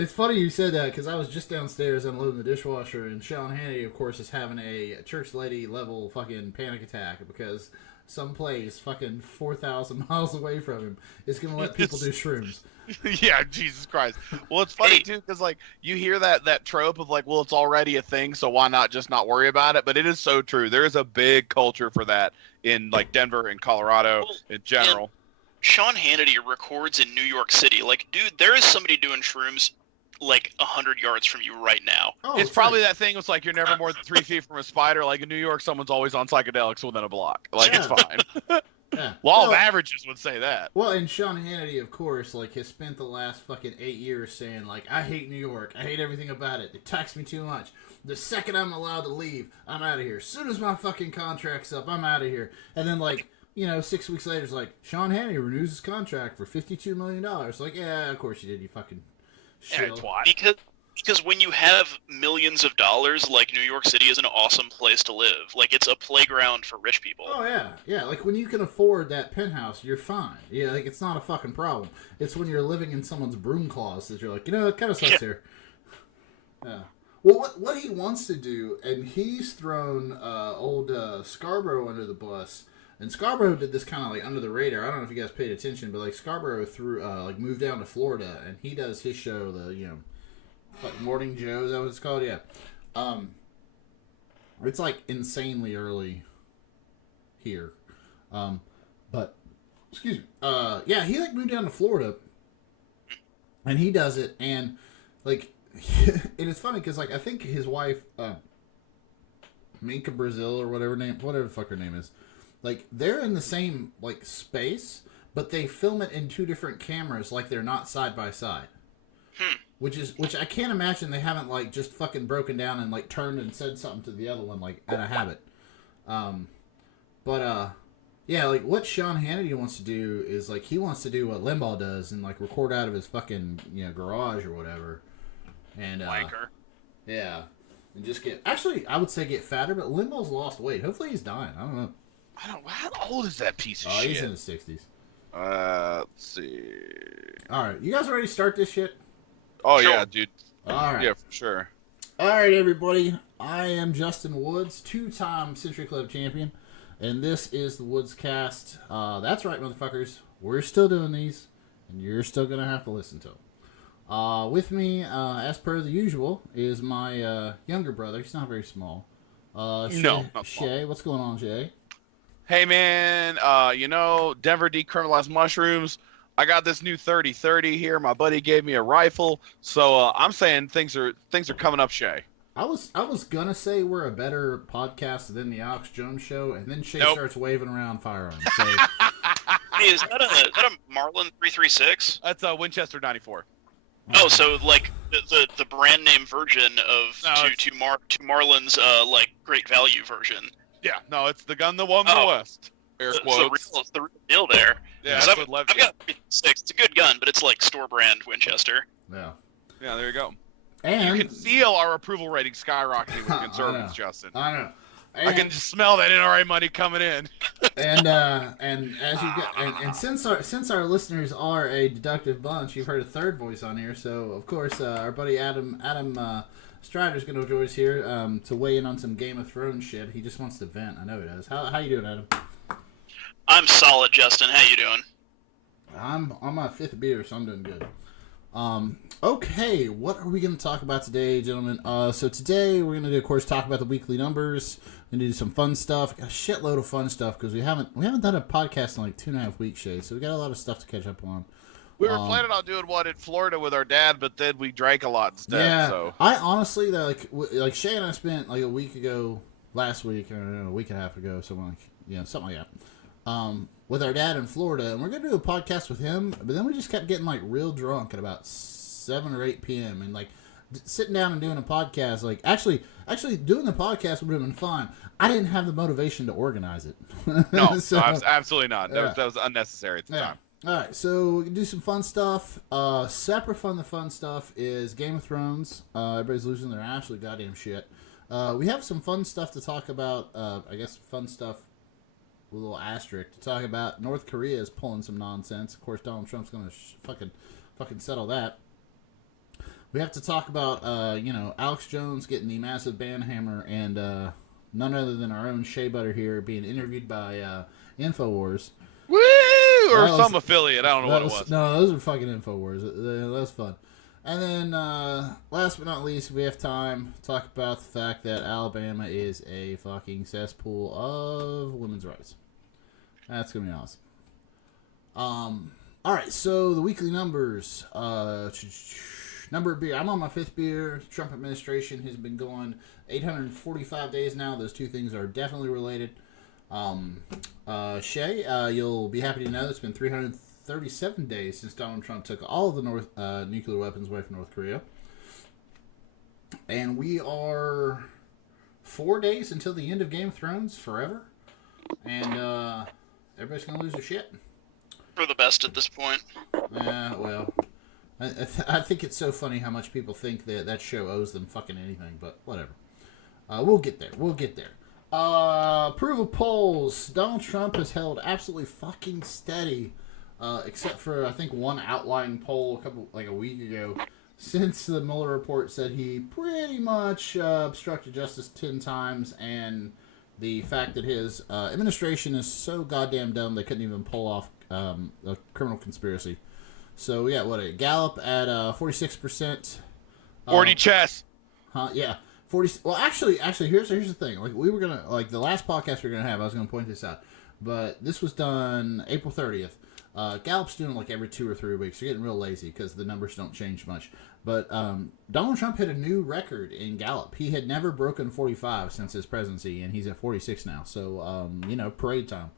It's funny you said that because I was just downstairs unloading the dishwasher, and Sean Hannity, of course, is having a church lady level fucking panic attack because some place fucking 4,000 miles away from him is going to let people do shrooms. Yeah, Jesus Christ. Well, it's funny too because like you hear that trope of like, well, it's already a thing, so why not just not worry about it? But it is so true. There is a big culture for that in like Denver and Colorado in general. Sean Hannity records in New York City. Like, dude, there is somebody doing shrooms like 100 yards from you right now. Oh, it's probably that thing. It's like you're never more than 3 feet from a spider. Like in New York, someone's always on psychedelics within a block. Like it's fine. Yeah. Law of averages would say that. Well, and Sean Hannity, of course, like has spent the last fucking 8 years saying like, I hate New York. I hate everything about it. It taxed me too much. The second I'm allowed to leave, I'm out of here. As soon as my fucking contract's up, I'm out of here. And then like, 6 weeks later, it's like, Sean Hannity renews his contract for $52 million. Like, yeah, of course you did, you fucking shit. Yeah, because when you have millions of dollars, like New York City is an awesome place to live. Like it's a playground for rich people. Oh yeah, yeah. Like when you can afford that penthouse, you're fine. Yeah, like it's not a fucking problem. It's when you're living in someone's broom closet that you're like, it kind of sucks here. Yeah. Well, what he wants to do, and he's thrown old Scarborough under the bus. And Scarborough did this kind of like under the radar. I don't know if you guys paid attention, but like Scarborough moved down to Florida, and he does his show, Morning Joe, is that what it's called? Yeah. It's like insanely early here. But excuse me. Yeah, he like moved down to Florida, and he does it, and like, and it's funny because like I think his wife, Minka Brazil or whatever the fuck her name is, like they're in the same like space, but they film it in two different cameras, like they're not side by side. Which I can't imagine they haven't like just fucking broken down and like turned and said something to the other one like out of habit. Yeah, like what Sean Hannity wants to do is like he wants to do what Limbaugh does and like record out of his fucking garage or whatever. And yeah, and just I would say get fatter, but Limbaugh's lost weight. Hopefully he's dying. I don't know. How old is that piece of shit? He's in his 60s. Let's see. All right, you guys ready to start this shit? Oh, sure. Yeah, dude. All right. Yeah, for sure. All right, everybody. I am Justin Woods, 2-time Century Club champion, and this is the Woods Cast. That's right, motherfuckers. We're still doing these, and you're still going to have to listen to them. With me, as per the usual, is my younger brother. He's not very small. Shay, no, not small. Shay, what's going on, Shay? Hey, man. Denver decriminalized mushrooms. I got this new 30-30 here. My buddy gave me a rifle, so I'm saying things are coming up, Shay. I was gonna say we're a better podcast than the Alex Jones show, and then Shay starts waving around firearms. So. Hey, is that a Marlin 336? That's a Winchester 94. Oh, so like the brand name version of to Marlin's like great value version. Yeah, no, it's the gun that won the West. Air quotes. It's the real deal there. Yeah, I've got a 336. It's a good gun, but it's like store brand Winchester. Yeah. Yeah, there you go. And you can feel our approval rating skyrocketing with conservatives, Justin. I know. I can just smell that NRA money coming in. And as you get and since our listeners are a deductive bunch, you've heard a third voice on here. So of course, our buddy Adam Strider's going to join us here to weigh in on some Game of Thrones shit. He just wants to vent. I know he does. How you doing, Adam? I'm solid, Justin. How you doing? I'm on my 5th beer, so I'm doing good. Okay, what are we going to talk about today, gentlemen? So today we're going to, of course, talk about the weekly numbers. We're going to do some fun stuff. Got a shitload of fun stuff because we haven't done a podcast in like 2.5 weeks, Shay. So we got a lot of stuff to catch up on. We were planning on doing one in Florida with our dad, but then we drank a lot instead. Yeah, so. I honestly, like Shay and I spent like a week ago, last week, or a week and a half ago, something like that. With our dad in Florida, and we're gonna do a podcast with him. But then we just kept getting like real drunk at about 7 or 8 p.m. and like sitting down and doing a podcast. Like actually doing the podcast would have been fine. I didn't have the motivation to organize it. No, absolutely not. That was unnecessary at the time. All right, so we can do some fun stuff. Separate from the fun stuff is Game of Thrones. Everybody's losing their absolute goddamn shit. We have some fun stuff to talk about. I guess fun stuff with a little asterisk to talk about. North Korea is pulling some nonsense. Of course, Donald Trump's going to fucking settle that. We have to talk about, Alex Jones getting the massive banhammer and none other than our own Shay Butter here being interviewed by Infowars. Woo! Or That some was- affiliate. I don't know what it was. No, those are fucking Infowars. That was fun. And then, last but not least, we have time to talk about the fact that Alabama is a fucking cesspool of women's rights. That's going to be awesome. All right, so the weekly numbers. Number of beer. I'm on my 5th beer. Trump administration has been going 845 days now. Those two things are definitely related. Shay, you'll be happy to know it's been 337 days since Donald Trump took all of the nuclear weapons away from North Korea. And we are 4 days until the end of Game of Thrones forever. And everybody's going to lose their shit. For the best at this point. Yeah, well, I think it's so funny how much people think that show owes them fucking anything, but whatever. We'll get there. Approval polls. Donald Trump has held absolutely fucking steady, except for, I think, one outlying poll a week ago, since the Mueller report said he pretty much obstructed justice 10 times, and the fact that his administration is so goddamn dumb they couldn't even pull off a criminal conspiracy. So, yeah, Gallup at 46%. 40 chess. Yeah. 40. Well, actually, here's the thing. Like, we were gonna, the last podcast we were gonna have, I was gonna point this out, but this was done April 30th. Gallup's doing every 2 or 3 weeks. You're getting real lazy because the numbers don't change much. But Donald Trump hit a new record in Gallup. He had never broken 45 since his presidency, and he's at 46 now. So, parade time.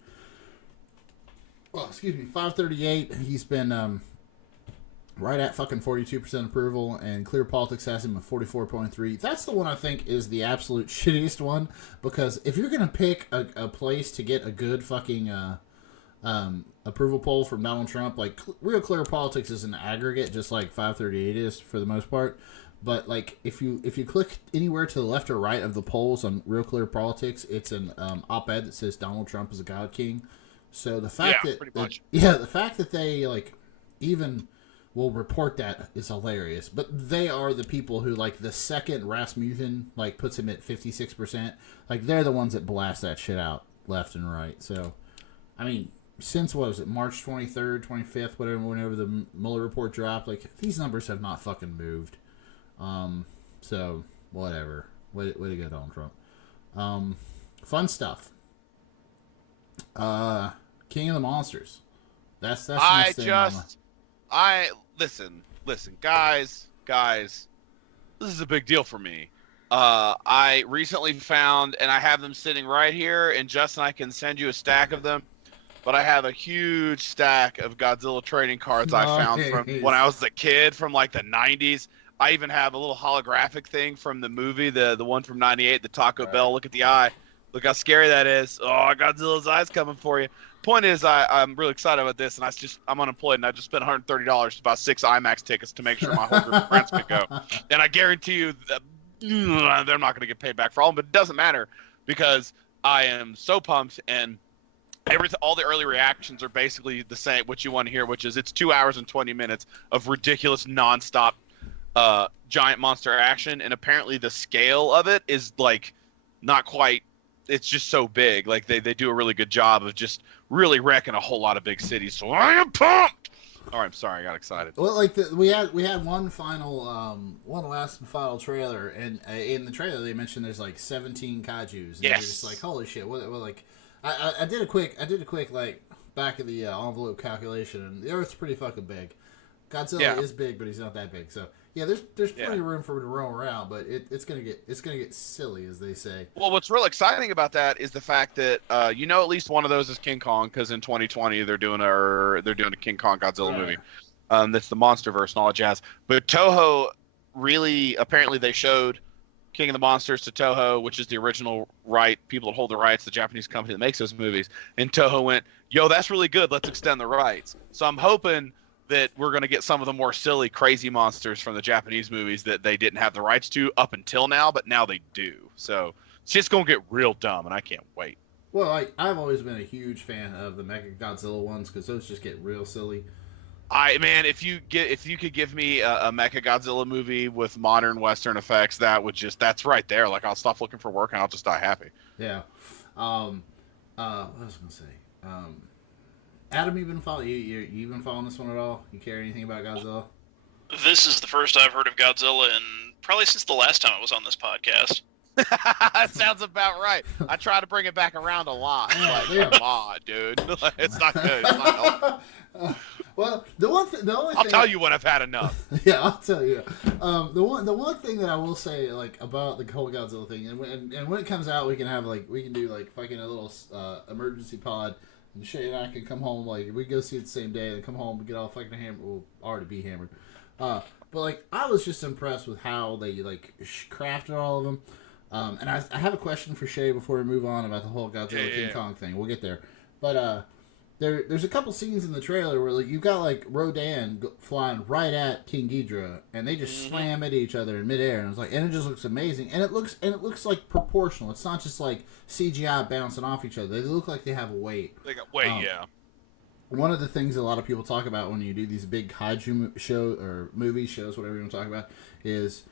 Well, excuse me, 538. He's been right at fucking 42% approval, and Clear Politics has him at 44.3. That's the one I think is the absolute shittiest one, because if you're gonna pick a place to get a good fucking approval poll from Donald Trump, Real Clear Politics is an aggregate, just like 538 is for the most part. But if you click anywhere to the left or right of the polls on Real Clear Politics, it's an op-ed that says Donald Trump is a God King. So the fact the fact that they even will report that is hilarious. But they are the people who, the second Rasmussen puts him at 56%, they're the ones that blast that shit out left and right. So, I mean, since, what was it, March 23rd, 25th, whenever the Mueller report dropped, these numbers have not fucking moved. So, whatever. Way to go, Donald Trump. Fun stuff. King of the Monsters. That's the next thing. Listen, guys, this is a big deal for me. I recently found, and I have them sitting right here, and Justin, I can send you a stack of them, but I have a huge stack of Godzilla trading cards I found from when I was a kid from the 90s. I even have a little holographic thing from the movie, the one from 98, the Taco Bell, look at the eye. Look how scary that is. Oh, Godzilla's eye's coming for you. Point is, I'm really excited about this, and I'm unemployed, and I just spent $130 to buy 6 IMAX tickets to make sure my whole group of friends could go. And I guarantee you that they're not going to get paid back for all of them, but it doesn't matter because I am so pumped, and all the early reactions are basically the same, what you want to hear, which is it's 2 hours and 20 minutes of ridiculous, nonstop giant monster action, and apparently the scale of it is not quite. It's just so big. They do a really good job of just really wrecking a whole lot of big cities. So I am pumped. All right, I'm sorry, I got excited. Well, we had one last and final trailer, and in the trailer they mentioned there's 17 kaijus. And yes. You're just holy shit. What I did a quick back of the envelope calculation, and the Earth's pretty fucking big. Godzilla is big, but he's not that big. So yeah, there's plenty of room for him to roam around, but it's gonna get silly, as they say. Well, what's real exciting about that is the fact that at least one of those is King Kong, because in 2020 they're doing a King Kong Godzilla movie. That's the MonsterVerse and all that jazz. But Toho apparently they showed King of the Monsters to Toho, which is the original people that hold the rights, the Japanese company that makes those movies. And Toho went, "Yo, that's really good. Let's extend the rights." So I'm hoping that we're going to get some of the more silly, crazy monsters from the Japanese movies that they didn't have the rights to up until now, but now they do. So it's just going to get real dumb, and I can't wait. Well, I've always been a huge fan of the Mecha Godzilla ones because those just get real silly. if you could give me a Mecha Godzilla movie with modern Western effects, that's right there. Like, I'll stop looking for work and I'll just die happy. Yeah. What was I gonna say? Adam, you been following this one at all? You care anything about Godzilla? This is the first I've heard of Godzilla in probably since the last time I was on this podcast. That sounds about right. I try to bring it back around a lot. Yeah. Come on, dude. It's not good. It's not healthy. Well, the only thing I'll tell you when I've had enough. Yeah, I'll tell you. The one thing that I will say like about the whole Godzilla thing, and when it comes out, we can do like fucking a little emergency pod, and Shay and I can come home, like we go see it the same day, and come home and get all fucking hammered. We'll already be hammered. But like I was just impressed with how they like crafted all of them. And I have a question for Shay before we move on about the whole Godzilla King Kong thing. We'll get there, but there's a couple scenes in the trailer where like you got like Rodan flying right at King Ghidorah, and they just slam into each other in midair, and it just looks amazing, and it looks like proportional. It's not just like CGI bouncing off each other. They look like they have a weight. They got weight, yeah. One of the things a lot of people talk about when you do these big kaiju show or movie shows, whatever you want to talk about, is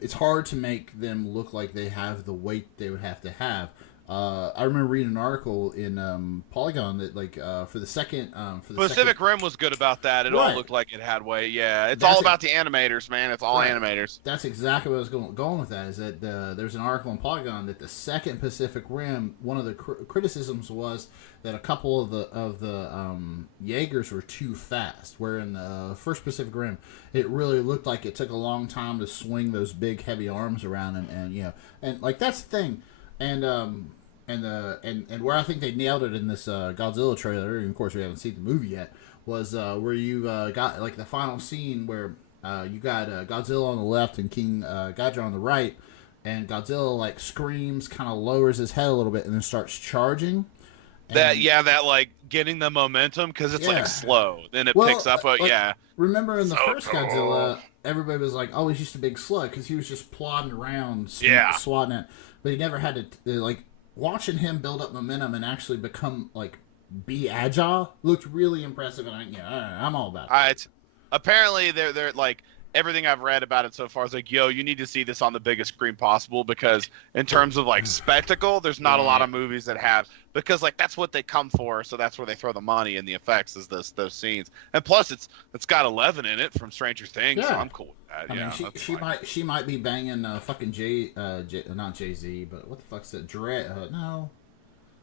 it's hard to make them look like they have the weight they would have to have. I remember reading an article in Polygon that like for the second Pacific Rim was good about that. It all looked like it had weight. Yeah, it's all about the animators, man. It's all animators. That's exactly what I was going with. That is that there's an article in Polygon that the second Pacific Rim, one of the criticisms was that a couple of the Jaegers were too fast. Where in the first Pacific Rim, it really looked like it took a long time to swing those big heavy arms around, and like that's the thing, and where I think they nailed it in this Godzilla trailer, and of course we haven't seen the movie yet, was where you got like the final scene where you got Godzilla on the left and King Ghidorah on the right, and Godzilla like screams, kind of lowers his head a little bit, and then starts charging. That like getting the momentum because it's like slow, then it picks up. Remember in the first Godzilla, everybody was like, "Oh, he's just a big slug," because he was just plodding around, swatting it, but he never had to like. Watching him build up momentum and actually become like be agile looked really impressive, and I'm all about it. Apparently, they're like everything I've read about it so far is like, yo, you need to see this on the biggest screen possible because in terms of like spectacle, there's not a lot of movies that have because like that's what they come for, so that's where they throw the money and the effects is those scenes, and plus it's got 11 in it from Stranger Things, so I'm cool with that. I mean, she might be banging fucking not Jay-Z, but what the fuck's that? Drake? No,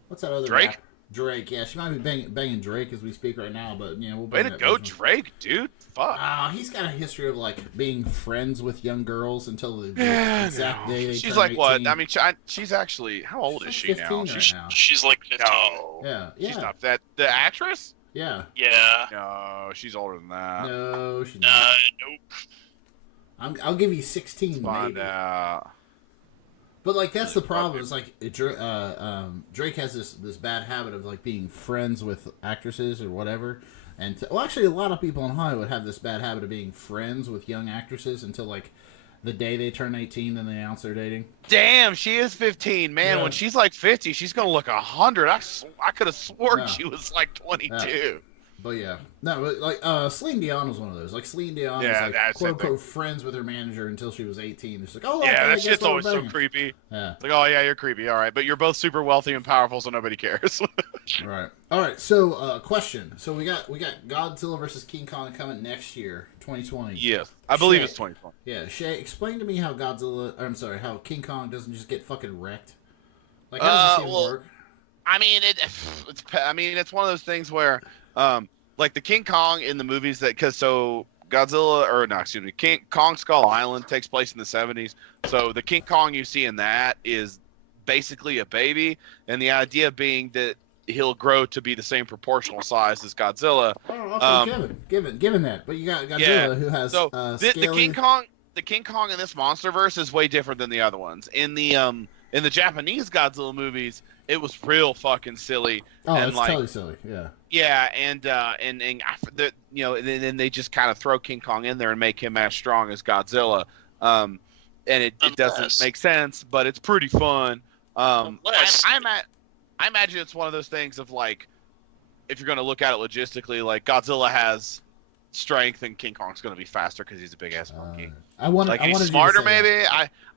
what's that other Drake? Rapper? Drake, yeah, she might be banging Drake as we speak right now, but we'll way to go, Drake, dude. Fuck. He's got a history of like being friends with young girls until the exact day they she's turn like 18. what? I mean, she's actually how old is she now? She's like 15. No, yeah. She's not that. The actress? Yeah. No, she's older than that. No, she's not. Nope. I'll give you 16. Let's find out. But like that's the problem. Is like Drake has this bad habit of like being friends with actresses or whatever, and actually a lot of people in Hollywood have this bad habit of being friends with young actresses until like the day they turn 18, then they announce they're dating. Damn, she is 15, man. Yeah. When she's like 50, she's gonna look 100. I could have sworn she was like 22. Yeah. But like Celine Dion was one of those. Like Celine Dion was like quote unquote friends with her manager until she was 18. It's like, that shit's always so creepy. Yeah. It's like, oh yeah, you're creepy. All right, but you're both super wealthy and powerful, so nobody cares. Right. All right. So, question. So we got Godzilla versus King Kong coming next year, 2020. Yes, I believe it's 2020. Yeah. Shay, explain to me how how King Kong doesn't just get fucking wrecked. Like how does this even work? I mean, it's one of those things where. Like the King Kong in the movies King Kong Skull Island takes place in the 70s. So the King Kong you see in that is basically a baby, and the idea being that he'll grow to be the same proportional size as Godzilla. Oh, okay, given that, but you got Godzilla who has the King Kong in this MonsterVerse is way different than the other ones. In the Japanese Godzilla movies, it was real fucking silly. Oh, and it's totally silly. Yeah. Yeah, and then they just kind of throw King Kong in there and make him as strong as Godzilla. And it doesn't make sense, but it's pretty fun. I imagine it's one of those things of like, if you're going to look at it logistically, like Godzilla has strength, and King Kong's going to be faster because he's a big ass monkey. Like he's smarter, maybe.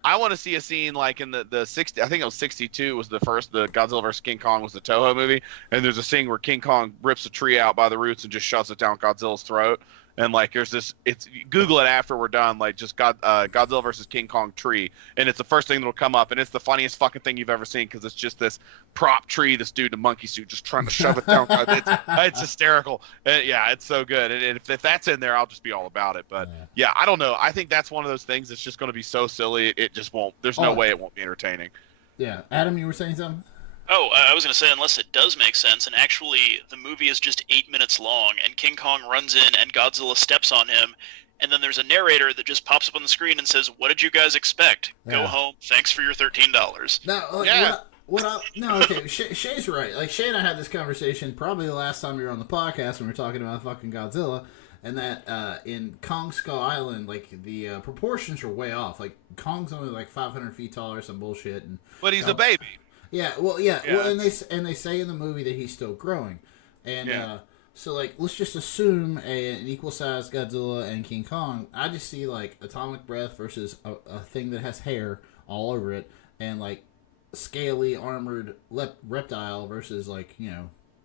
I want to see a scene like in the 60. I think it was 62 was the Godzilla vs King Kong was the Toho movie, and there's a scene where King Kong rips a tree out by the roots and just shoves it down Godzilla's throat. And like there's this, it's Google it after we're done, like just Godzilla versus King Kong tree, and it's the first thing that'll come up, and it's the funniest fucking thing you've ever seen because it's just this prop tree, this dude in a monkey suit just trying to shove it down. It's hysterical. Yeah, it's so good, and if that's in there, I'll just be all about it. But yeah, I don't know. I think that's one of those things that's just going to be so silly, it just won't. There's no way it won't be entertaining. Yeah, Adam, you were saying something? Oh, I was going to say, unless it does make sense, and actually the movie is just 8 minutes long, and King Kong runs in, and Godzilla steps on him, and then there's a narrator that just pops up on the screen and says, "What did you guys expect? Go home. Thanks for your $13." No, okay, Shay's right. Like, Shay and I had this conversation probably the last time we were on the podcast when we were talking about fucking Godzilla, and that in Kong Skull Island, like, the proportions are way off. Like, Kong's only like 500 feet tall or some bullshit. But he's a baby. Yeah, well, and they say in the movie that he's still growing, and so like let's just assume an equal sized Godzilla and King Kong. I just see like atomic breath versus a thing that has hair all over it, and like scaly armored reptile versus like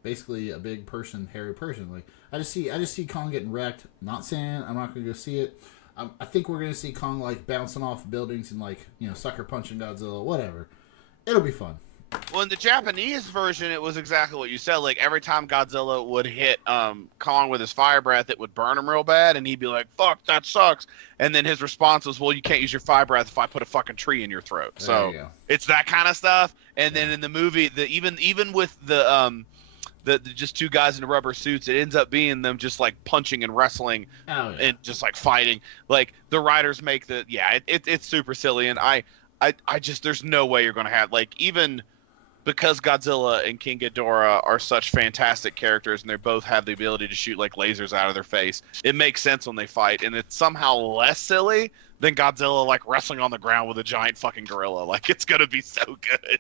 basically a big person, hairy person. Like I just see Kong getting wrecked. I'm not saying I'm not gonna go see it. I think we're gonna see Kong like bouncing off buildings and like sucker punching Godzilla, whatever. It'll be fun. Well, in the Japanese version, it was exactly what you said. Like, every time Godzilla would hit Kong with his fire breath, it would burn him real bad, and he'd be like, "Fuck, that sucks." And then his response was, "Well, you can't use your fire breath if I put a fucking tree in your throat." So it's that kind of stuff. And then in the movie, even with the just two guys in rubber suits, it ends up being them just like punching and wrestling and just like fighting. Like the writers make it's super silly, and I just there's no way you're gonna have even. Because Godzilla and King Ghidorah are such fantastic characters, and they both have the ability to shoot like lasers out of their face, it makes sense when they fight, and it's somehow less silly than Godzilla like wrestling on the ground with a giant fucking gorilla. Like, it's gonna be so good.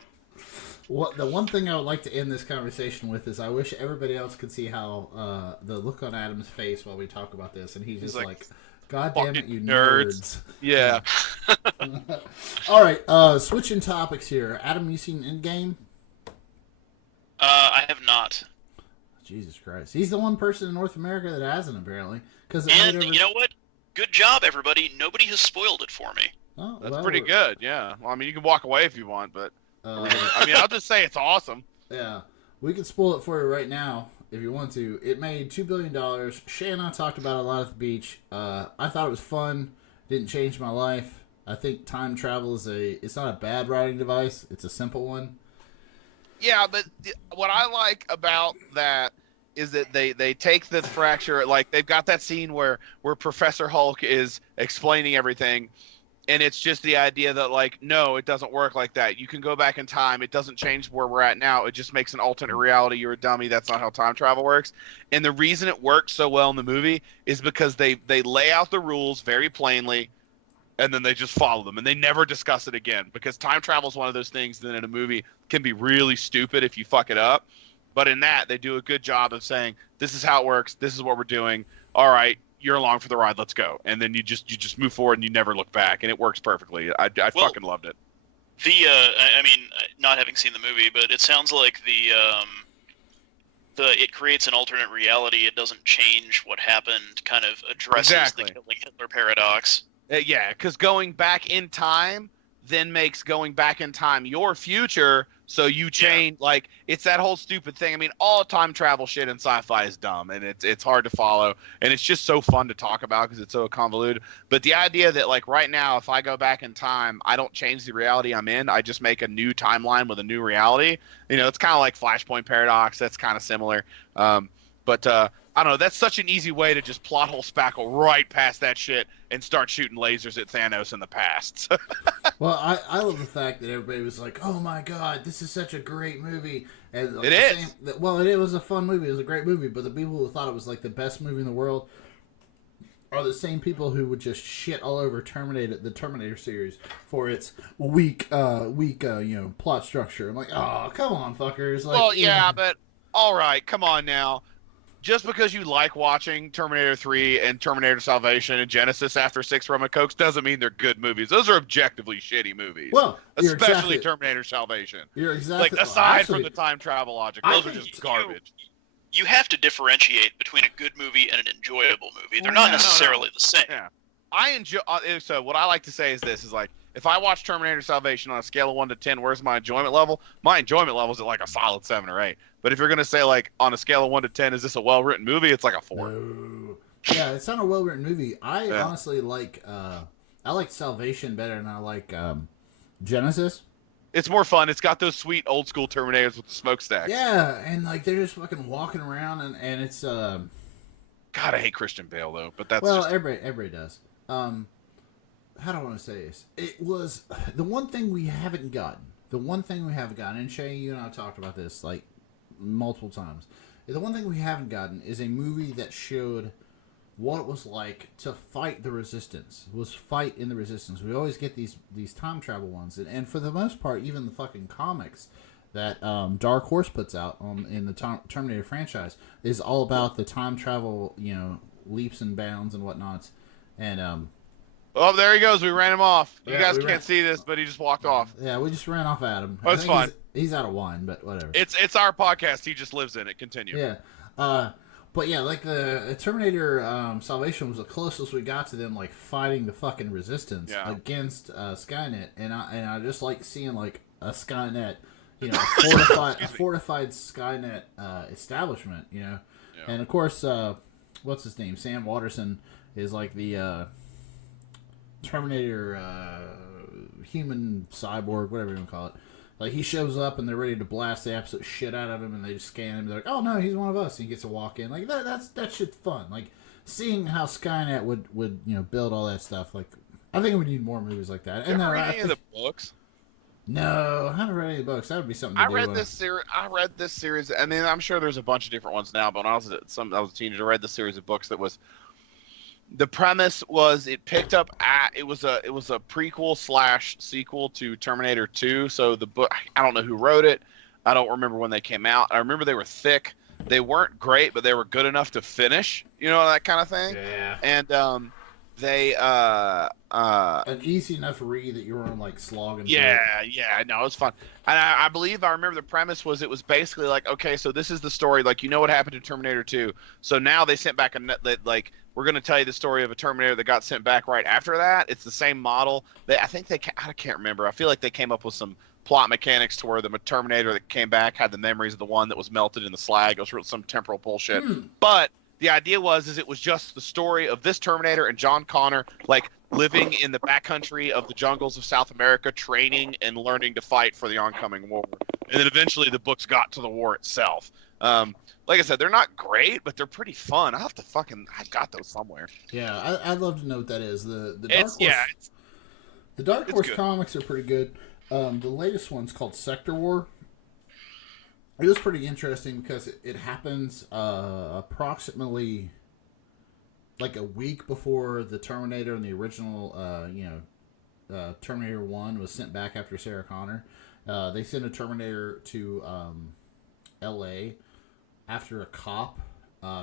The one thing I would like to end this conversation with is I wish everybody else could see how the look on Adam's face while we talk about this, and he's just like God damn it, you nerds. Yeah. All right, switching topics here. Adam, you seen Endgame? I have not. Jesus Christ. He's the one person in North America that hasn't, apparently. And you know what? Good job, everybody. Nobody has spoiled it for me. Oh, that's pretty good, yeah. Well, I mean, you can walk away if you want, but... I mean, I'll just say it's awesome. Yeah. We can spoil it for you right now, if you want to. It made $2 billion. Shay and I talked about it a lot at the beach. I thought it was fun. Didn't change my life. I think time travel is it's not a bad writing device. It's a simple one. Yeah, but what I like about that is that they take the fracture, like they've got that scene where Professor Hulk is explaining everything, and it's just the idea that like, no, it doesn't work like that. You can go back in time. It doesn't change where we're at now. It just makes an alternate reality. You're a dummy. That's not how time travel works. And the reason it works so well in the movie is because they lay out the rules very plainly, and then they just follow them, and they never discuss it again, because time travel is one of those things that in a movie can be really stupid if you fuck it up. But in that, they do a good job of saying, this is how it works, this is what we're doing, all right, you're along for the ride, let's go. And then you just move forward and you never look back, and it works perfectly. I fucking loved it. I mean, not having seen the movie, but it sounds like it creates an alternate reality. It doesn't change what happened, kind of addresses the killing Hitler paradox. Yeah, because going back in time then makes going back in time your future, so you change. Yeah. Like, it's that whole stupid thing. I mean, all time travel shit in sci-fi is dumb, and it's hard to follow, and it's just so fun to talk about because it's so convoluted. But the idea that, like, right now, if I go back in time, I don't change the reality I'm in, I just make a new timeline with a new reality. It's kind of like Flashpoint Paradox. That's kind of similar. But I don't know. That's such an easy way to just plot hole spackle right past that shit and start shooting lasers at Thanos in the past. Well, I love the fact that everybody was like, "Oh my god, this is such a great movie." And like, it is. It was a fun movie. It was a great movie. But the people who thought it was like the best movie in the world are the same people who would just shit all over the Terminator series for its weak, plot structure. I'm like, oh, come on, fuckers. Like, well, yeah, but all right, come on now. just because you like watching Terminator 3 and Terminator Salvation and Genesis after 6 rum and cokes doesn't mean they're good movies. Those are objectively shitty movies. Well, especially Terminator Salvation. You're exactly like aside from the time travel logic, those are just garbage. You have to differentiate between a good movie and an enjoyable movie. They're not necessarily the same. Yeah. I enjoy. So what I like to say is this: is like if I watch Terminator Salvation on a scale of 1 to 10, where's my enjoyment level? My enjoyment level is at like a solid 7 or 8. But if you're gonna say like on a scale of 1 to 10, is this a well-written movie? It's like a 4. No. Yeah, it's not a well-written movie. I honestly like. I like Salvation better than I like Genesis. It's more fun. It's got those sweet old school Terminators with the smokestacks. Yeah, and like they're just fucking walking around, and it's. God, I hate Christian Bale though, but that's well, just... everybody does. How do I want to say this? It was the one thing we haven't gotten. The one thing we haven't gotten, and Shay, you and I talked about this like multiple times. The one thing we haven't gotten is a movie that showed what it was like to fight the resistance. Was fight in the resistance. We always get these time travel ones, and for the most part, even the fucking comics that Dark Horse puts out in the Terminator franchise is all about the time travel, leaps and bounds and whatnots. And oh, there he goes. We ran him off. You Yeah, guys can't see this, but he just walked off. Yeah, we just ran off at him. Oh, it's fine. He's out of wine, but whatever. It's our podcast. He just lives in it. Continue. Yeah. But yeah, like the Terminator Salvation was the closest we got to them like fighting the fucking resistance against Skynet, and I just like seeing like a Skynet, a fortified Skynet establishment, Yeah. And of course, what's his name? Sam Waterston is like the Terminator human cyborg, whatever you want to call it. Like, he shows up and they're ready to blast the absolute shit out of him, and they just scan him. They're like, oh no, he's one of us. And he gets to walk in. Like, that shit's fun. Like, seeing how Skynet would build all that stuff. Like, I think we need more movies like that. Have you read any of the books? No, I haven't read any of the books. That would be something to do. I read this series. I mean, I'm sure there's a bunch of different ones now, but when I was a teenager, I read the series of books that was... The premise was it picked up it was a prequel / sequel to Terminator 2. So the book, I don't know who wrote it. I don't remember when they came out. I remember they were thick. They weren't great, but they were good enough to finish. That kind of thing. Yeah. And they an easy enough read that you weren't like slogging. Yeah, no, it was fun. And I believe I remember the premise was it was basically like, okay, so this is the story, like what happened to Terminator 2. So now they sent back like we're going to tell you the story of a Terminator that got sent back right after that. It's the same model. I can't remember. I feel like they came up with some plot mechanics to where the Terminator that came back had the memories of the one that was melted in the slag. It was some temporal bullshit. But the idea was it was just the story of this Terminator and John Connor, like, living in the backcountry of the jungles of South America, training and learning to fight for the oncoming war. And then eventually the books got to the war itself. Like I said, they're not great, but they're pretty fun. I've got those somewhere. Yeah, I'd love to know what that is. The Dark Horse comics are pretty good. The latest one's called Sector War. It was pretty interesting because it happens approximately like a week before the Terminator and the original, Terminator 1 was sent back after Sarah Connor. They sent a Terminator to L.A. after a cop.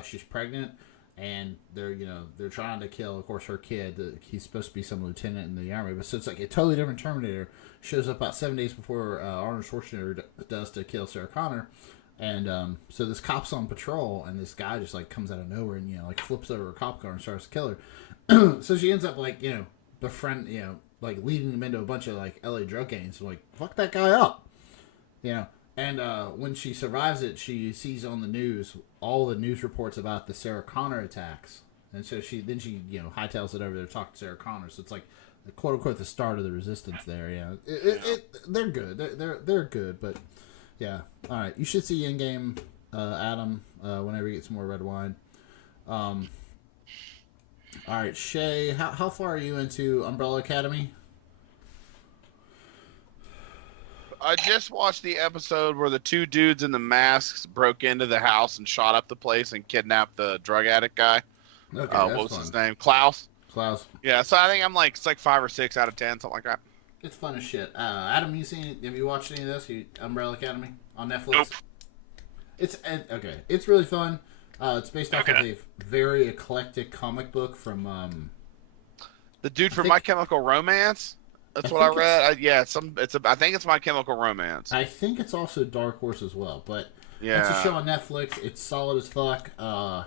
She's pregnant, and they're trying to kill, of course, her kid. He's supposed to be some lieutenant in the army, but so it's like a totally different Terminator. Shows up about 7 days before Arnold Schwarzenegger does to kill Sarah Connor. And so this cop's on patrol, and this guy just like comes out of nowhere and like flips over a cop car and starts to kill her. So she ends up like befriend like leading them into a bunch of like LA drug gangs. So, like, fuck that guy up, And when she survives it, she sees on the news all the news reports about the Sarah Connor attacks, and so she hightails it over there to talk to Sarah Connor. So it's like, quote unquote, the start of the resistance there. Yeah, they're good. They're good, but yeah. All right, you should see Endgame, Adam, whenever you get some more red wine. All right, Shay, how far are you into Umbrella Academy? I just watched the episode where the two dudes in the masks broke into the house and shot up the place and kidnapped the drug addict guy. Okay, what was his name? Klaus. Yeah, so I think I'm like, it's like 5 or 6 out of 10, something like that. It's fun as shit. Adam, have you watched any of this? Umbrella Academy on Netflix? Nope. It's okay. It's really fun. It's based off of a very eclectic comic book from The dude from My Chemical Romance. That's what I read. I think it's My Chemical Romance. I think it's also Dark Horse as well, but yeah, it's a show on Netflix. It's solid as fuck. One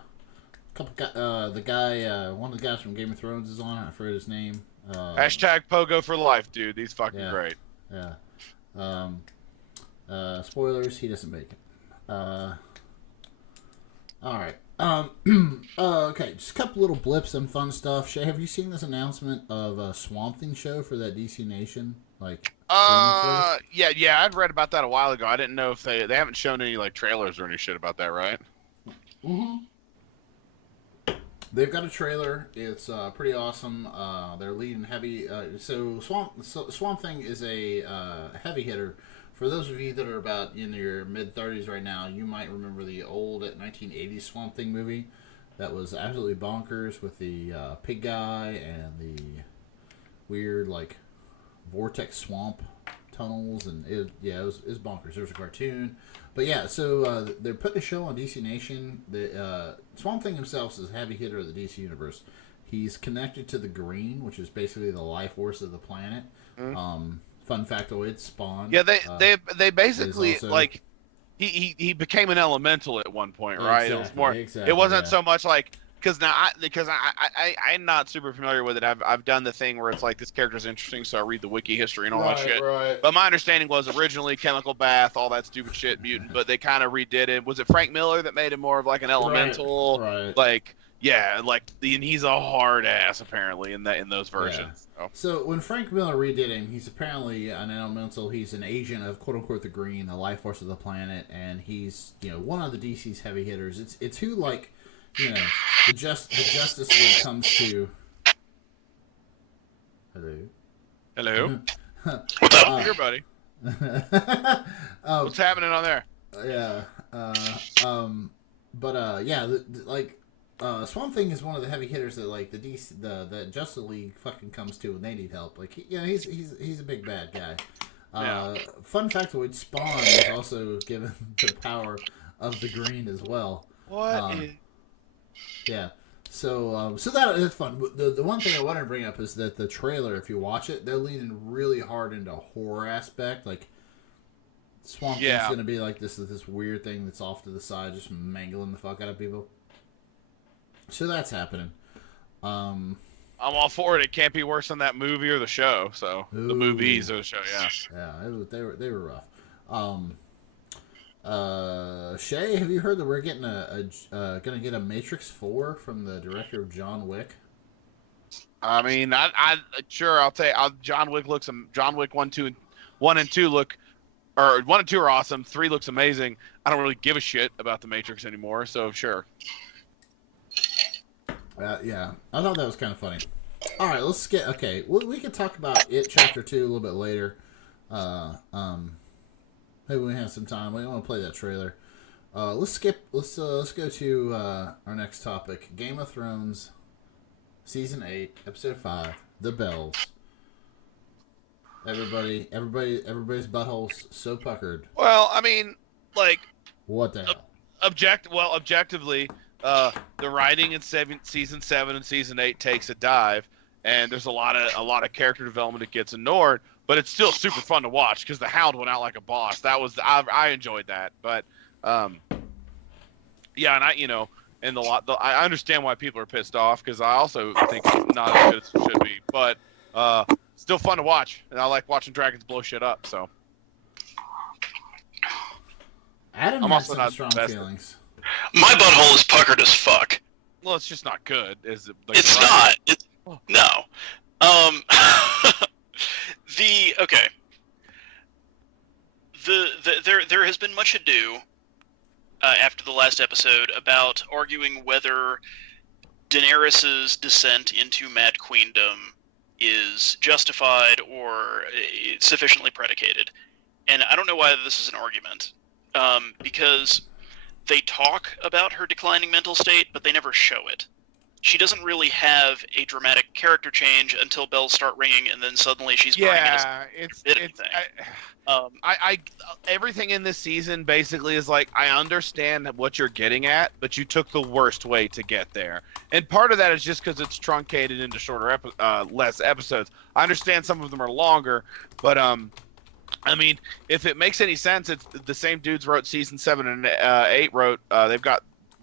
of the guys from Game of Thrones is on it. I forget his name. Hashtag Pogo for life, dude. He's fucking great. Yeah. Spoilers: he doesn't make it. All right. Okay, just a couple little blips and fun stuff. Shay, have you seen this announcement of a Swamp Thing show for that DC Nation? Yeah, I'd read about that a while ago. I didn't know if they haven't shown any like trailers or any shit about that, right? Mm-hmm. They've got a trailer. It's pretty awesome. They're leading heavy. So Swamp Thing is a heavy hitter. For those of you that are about in your mid-30s right now, you might remember the old 1980s Swamp Thing movie that was absolutely bonkers with the pig guy and the weird, like, vortex swamp tunnels. And it was bonkers. There was a cartoon. But yeah, so they're putting a show on DC Nation. The Swamp Thing himself is a heavy hitter of the DC universe. He's connected to the Green, which is basically the life force of the planet. Mm-hmm. Fun factoid: Spawn. Yeah, they basically also, like he became an elemental at one point, right? Exactly, it was more. It wasn't so much like because I'm not super familiar with it. I've done the thing where it's like this character's interesting, so I read the wiki history and all that shit. Right. But my understanding was originally chemical bath, all that stupid shit, mutant. But they kind of redid it. Was it Frank Miller that made him more of like an elemental? Right. Like. Yeah, and he's a hard ass apparently in those versions. Yeah. So when Frank Miller redid him, he's apparently an elemental. He's an agent of quote unquote the Green, the life force of the planet, and he's one of the DC's heavy hitters. It's who like the Justice League comes to. Hello. What's up here, buddy? What's happening on there? Swamp Thing is one of the heavy hitters that like the Justice League fucking comes to when they need help. Like he's a big bad guy. Fun factoid: Spawn is also given the power of the Green as well. What? Yeah. So that is fun. The one thing I wanted to bring up is that the trailer, if you watch it, they're leaning really hard into horror aspect. Like Swamp Thing's gonna be like this weird thing that's off to the side, just mangling the fuck out of people. So that's happening. I'm all for it. It can't be worse than that movie or the show. So the movies or the show, they were rough. Shay, have you heard that we're getting gonna get a Matrix 4 from the director of John Wick? I mean, I'll take. John Wick 1, and 2 look, or 1 and 2 are awesome. 3 looks amazing. I don't really give a shit about the Matrix anymore. So sure. I thought that was kind of funny. All right, let's get we can talk about It Chapter 2 a little bit later. Maybe we have some time. We want to play that trailer. Let's go to our next topic: Game of Thrones, Season 8, Episode 5, The Bells. Everybody's buttholes so puckered. Well, I mean, like, what the hell? Objectively. The writing in season 7 and season 8 takes a dive, and there's a lot of character development that gets ignored. But it's still super fun to watch because the Hound went out like a boss. I enjoyed that. But and I understand why people are pissed off because I also think it's not as good as it should be. But still fun to watch, and I like watching dragons blow shit up. So Adam I'm has also some not strong invested. feelings. My butthole is puckered as fuck. Well, it's just not good. Is it? Like, It's not. No. There has been much ado after the last episode about arguing whether Daenerys's descent into Mad Queendom is justified or sufficiently predicated. And I don't know why this is an argument, because they talk about her declining mental state, but they never show it. she doesn't really have a dramatic character change until bells start ringing, and then suddenly she's burning I everything in this season basically is like, I understand what you're getting at, but you took the worst way to get there. And part of that is just because it's truncated into shorter, less episodes. I understand some of them are longer, but I mean, if it makes any sense, it's the same dudes wrote season 7 and 8 wrote.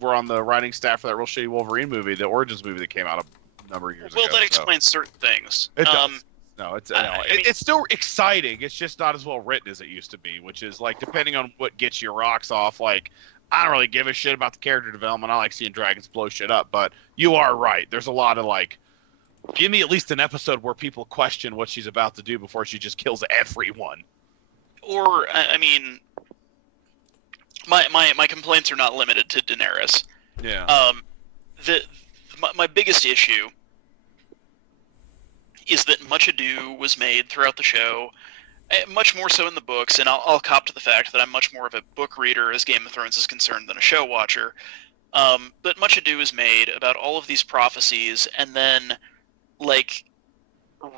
We're on the writing staff for that real shitty Wolverine movie, the Origins movie that came out a number of years ago. Well, that explains certain things. It does. No, it's still exciting. It's just not as well written as it used to be, which is like, depending on what gets your rocks off. Like, I don't really give a shit about the character development. I like seeing dragons blow shit up, but you are right. There's a lot of like, give me at least an episode where people question what she's about to do before she just kills everyone. Or, I mean, my complaints are not limited to Daenerys. Yeah. My biggest issue is that much ado was made throughout the show, much more so in the books, and I'll cop to the fact that I'm much more of a book reader as Game of Thrones is concerned than a show watcher. But much ado is made about all of these prophecies, and then, like,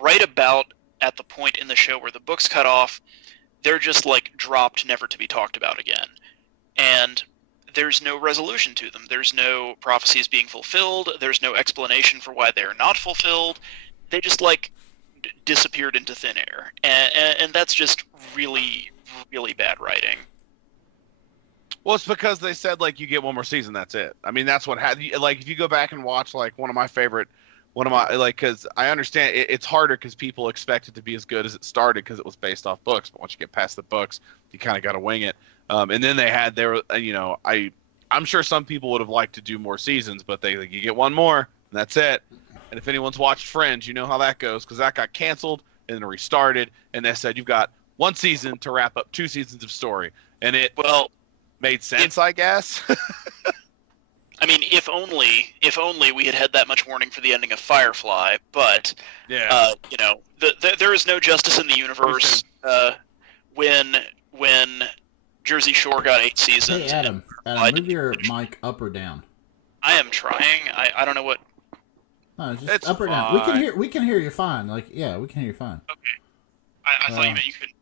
right about at the point in the show where the books cut off, they're just, like, dropped, never to be talked about again. And there's no resolution to them. There's no prophecies being fulfilled. There's no explanation for why they're not fulfilled. They just, like, disappeared into thin air. And that's just really, really bad writing. Well, it's because they said, like, you get one more season, that's it. I mean, that's what happened. Like, if you go back and watch, like, because I understand it's harder because people expect it to be as good as it started because it was based off books. But once you get past the books, you kind of got to wing it. And then I'm sure some people would have liked to do more seasons, but you get one more, and that's it. And if anyone's watched Friends, you know how that goes, because that got canceled and then restarted, and they said you've got one season to wrap up 2 seasons of story, and it made sense, I guess. I mean, if only we had that much warning for the ending of Firefly, but yeah, there is no justice in the universe when Jersey Shore got 8 seasons. Hey, Adam, move your mic up or down. I am trying. I don't know what. No, just up or down. We can hear you fine. Like, yeah, we can hear you fine. Okay. I thought you meant you couldn't.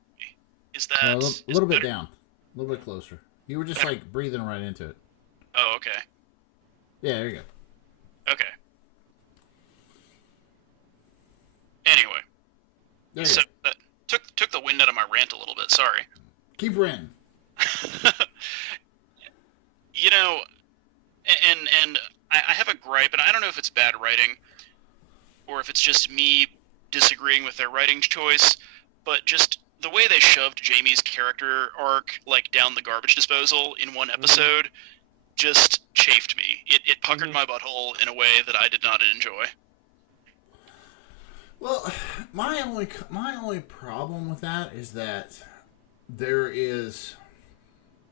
Is that a little bit down, a little bit closer? You were just like breathing right into it. Oh, okay. Yeah, there you go. Okay. Anyway, so that took the wind out of my rant a little bit. Sorry. Keep ranting. And I have a gripe, and I don't know if it's bad writing or if it's just me disagreeing with their writing choice, but just the way they shoved Jaime's character arc like down the garbage disposal in one episode just chafed me. It puckered my butthole in a way that I did not enjoy. Well, my only problem with that is that there is,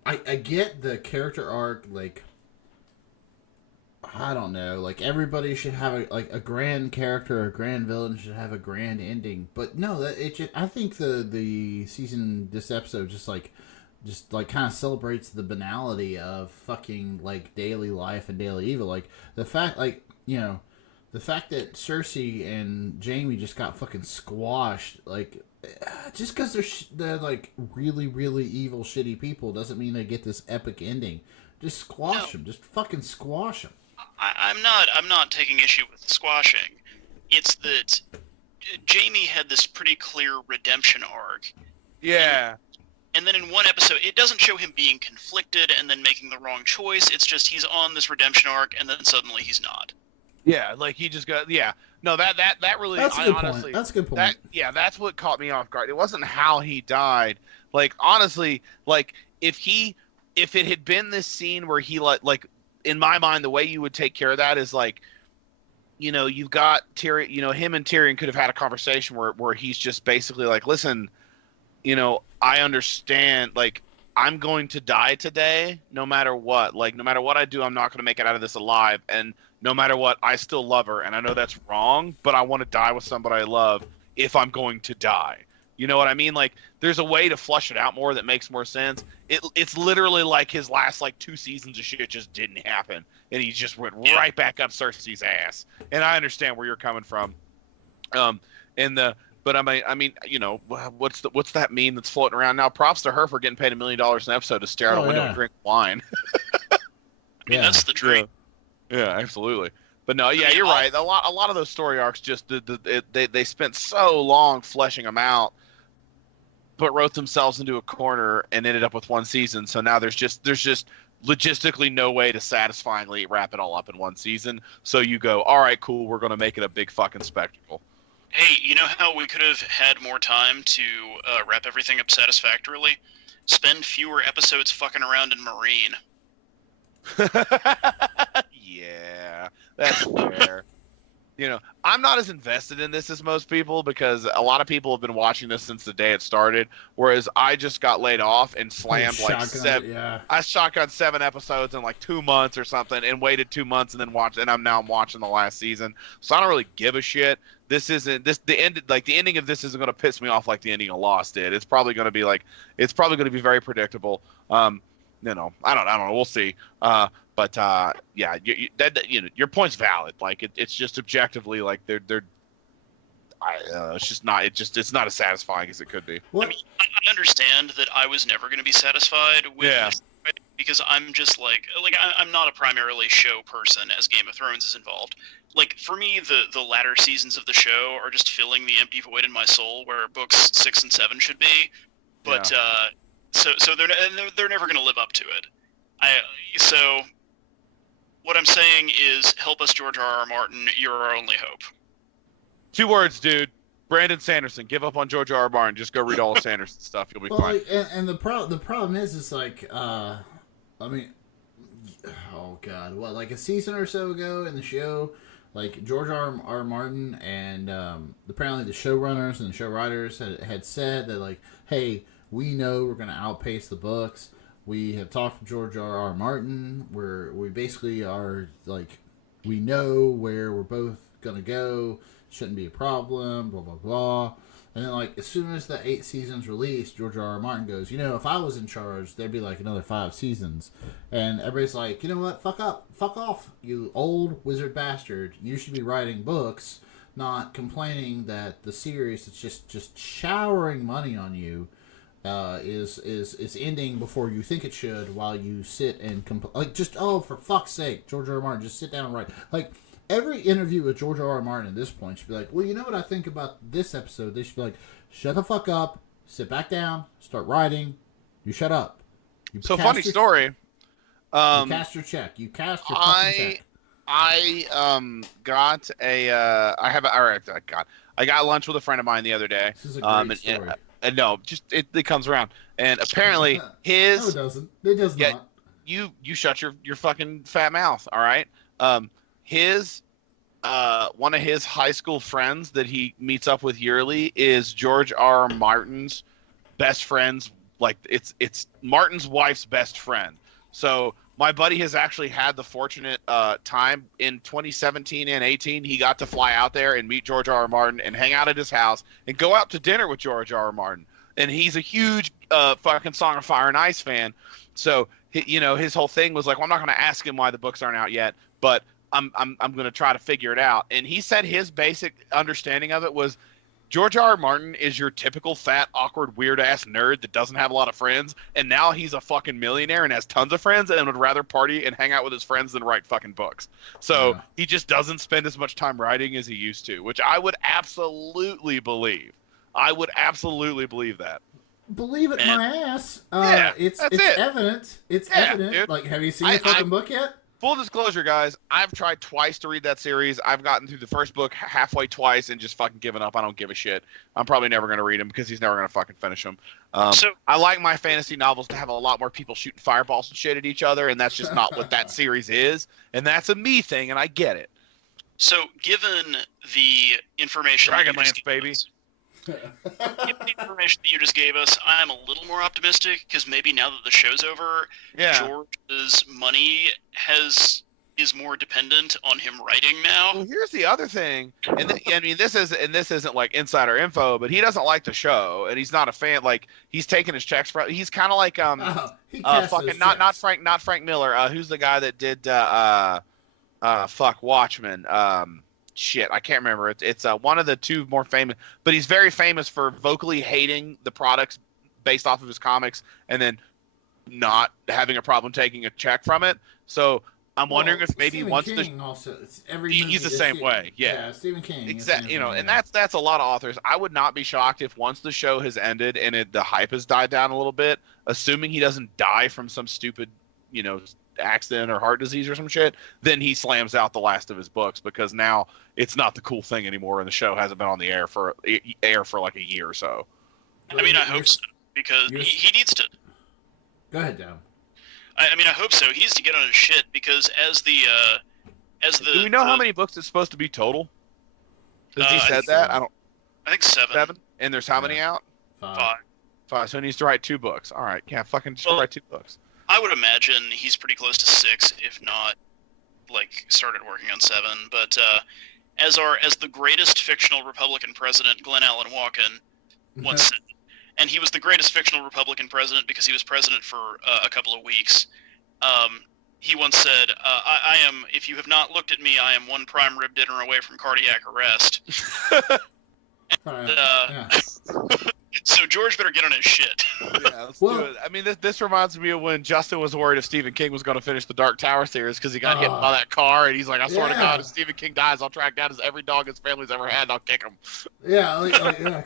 I get the character arc, like, I don't know, like, everybody should have a grand character, a grand villain should have a grand ending, but no, I think the season, this episode just kind of celebrates the banality of fucking, like, daily life and daily evil. Like, the fact that Cersei and Jaime just got fucking squashed, like, just because they're like really, really evil, shitty people doesn't mean they get this epic ending. Just squash them. Just fucking squash them. I'm not taking issue with squashing. It's that Jaime had this pretty clear redemption arc. Yeah. And then in one episode, it doesn't show him being conflicted and then making the wrong choice. It's just he's on this redemption arc, and then suddenly he's not. Yeah, like he just got. Yeah, no, that really. That's a good point. That's a good point. That's what caught me off guard. It wasn't how he died. Like, honestly, like if it had been this scene where he like in my mind, the way you would take care of that is like, you've got Tyrion. Him and Tyrion could have had a conversation where he's just basically like, listen, I understand, like, I'm going to die today no matter what. Like, no matter what I do, I'm not going to make it out of this alive. And no matter what, I still love her. And I know that's wrong, but I want to die with somebody I love if I'm going to die. You know what I mean? Like, there's a way to flush it out more that makes more sense. It's literally like his last like 2 seasons of shit just didn't happen, and he just went right back up Cersei's ass. And I understand where you're coming from. But I mean, you know, what's that meme that's floating around now? Props to her for getting paid $1 million an episode to stare out a window and drink wine. I mean, that's the dream. Yeah, absolutely. But no, yeah, you're right. A lot of those story arcs just they spent so long fleshing them out, but wrote themselves into a corner and ended up with 1 season. So now there's just logistically no way to satisfyingly wrap it all up in 1 season. So you go, all right, cool, we're gonna make it a big fucking spectacle. Hey, you know how we could have had more time to wrap everything up satisfactorily? Spend fewer episodes fucking around in Marine. Yeah, that's fair. You know, I'm not as invested in this as most people because a lot of people have been watching this since the day it started, whereas I just got laid off and slammed like 7. I shotgunned 7 episodes in like 2 months or something, and waited 2 months and then watched. And I'm watching the last season, so I don't really give a shit. The ending of this isn't going to piss me off like the ending of Lost did. It's probably going to be very predictable. You know, I don't know. We'll see. But yeah, you know, your point's valid. Like it's just objectively like it's not as satisfying as it could be. I mean, I understand that I was never going to be satisfied with this because I'm just like I'm not a primarily show person as Game of Thrones is involved. Like for me, the latter seasons of the show are just filling the empty void in my soul where books 6 and 7 should be. But so they're never going to live up to it. So what I'm saying is, help us, George R.R. Martin. You're our only hope. 2 words, dude. Brandon Sanderson. Give up on George R.R. Martin. Just go read all of Sanderson's stuff. You'll be fine. Like, and the problem is like, I mean, oh god, what, like a season or so ago in the show, like George R.R. Martin and apparently the showrunners and the show writers had said that like, hey, we know we're going to outpace the books. We have talked to George R.R. Martin. We basically are like, we know where we're both gonna go. Shouldn't be a problem. Blah blah blah. And then like as soon as the 8 seasons released, George R.R. Martin goes, you know, if I was in charge, there'd be like another 5 seasons. And everybody's like, you know what? Fuck off, you old wizard bastard. You should be writing books, not complaining that the series is just showering money on you. Is ending before you think it should, while you sit and for fuck's sake, George R.R. Martin, just sit down and write. Like every interview with George R.R. Martin at this point should be like, well, you know what I think about this episode? They should be like, shut the fuck up, sit back down, start writing. You shut up. Funny story. You cast your check. You cast your fucking check. I got lunch with a friend of mine the other day. This is a great story. And no, just it comes around. And apparently his... No, it doesn't. It does not. You shut your fucking fat mouth, all right? His one of his high school friends that he meets up with yearly is George R.R. Martin's best friend's, like it's Martin's wife's best friend. So my buddy has actually had the fortunate time in 2017 and 18. He got to fly out there and meet George R.R. Martin and hang out at his house and go out to dinner with George R.R. Martin. And he's a huge fucking Song of Fire and Ice fan. So his whole thing was like, well, I'm not going to ask him why the books aren't out yet, but I'm going to try to figure it out. And he said his basic understanding of it was, George R.R. Martin is your typical fat, awkward, weird-ass nerd that doesn't have a lot of friends, and now he's a fucking millionaire and has tons of friends and would rather party and hang out with his friends than write fucking books. So he just doesn't spend as much time writing as he used to, which I would absolutely believe. I would absolutely believe that. Believe it, my ass. It's evident. It's evident. Dude. Like, have you seen the fucking book yet? Full disclosure, guys, I've tried twice to read that series. I've gotten through the first book halfway twice and just fucking given up. I don't give a shit. I'm probably never going to read him because he's never going to fucking finish them. I like my fantasy novels to have a lot more people shooting fireballs and shit at each other, and that's just not what that series is. And that's a me thing, and I get it. So, given the information... Dragonlance, baby. Given the information that you just gave us, I'm a little more optimistic because maybe now that the show's over, George's money has is more dependent on him writing now. Well, here's the other thing, and I mean this isn't like insider info, but he doesn't like the show, and he's not a fan. Like he's taking his checks from. He's kind of like fucking not Frank Miller. Who's the guy that did Watchmen? Shit, I can't remember. It's one of the two more famous, but he's very famous for vocally hating the products based off of his comics, and then not having a problem taking a check from it. So I'm wondering if maybe Stephen once King also, it's every he's the same way. Yeah, Stephen King. Exactly. And that's a lot of authors. I would not be shocked if once the show has ended and the hype has died down a little bit, assuming he doesn't die from some stupid, accident or heart disease or some shit, then he slams out the last of his books because now it's not the cool thing anymore, and the show hasn't been on the air for like a year or so. I mean, I hope so, because he needs to. Go ahead, Dan. I mean, I hope so. He needs to get on his shit because as the. Do we know how many books it's supposed to be total? Has he said that? I think 7. 7. And there's how many out? 5. 5. So he needs to write 2 books. All right, yeah, fucking just write 2 books. I would imagine he's pretty close to 6, if not, started working on 7. But as the greatest fictional Republican president, Glenn Allen Walken, once said, and he was the greatest fictional Republican president because he was president for a couple of weeks. He once said, I am, if you have not looked at me, I am one prime rib dinner away from cardiac arrest. So George better get on his shit. Yeah, let's do it. I mean, this reminds me of when Justin was worried if Stephen King was going to finish the Dark Tower series because he got hit by that car, and he's like, I swear to God, if StephenKing dies, I'll track down every dog his family's ever had, and I'll kick him. Yeah,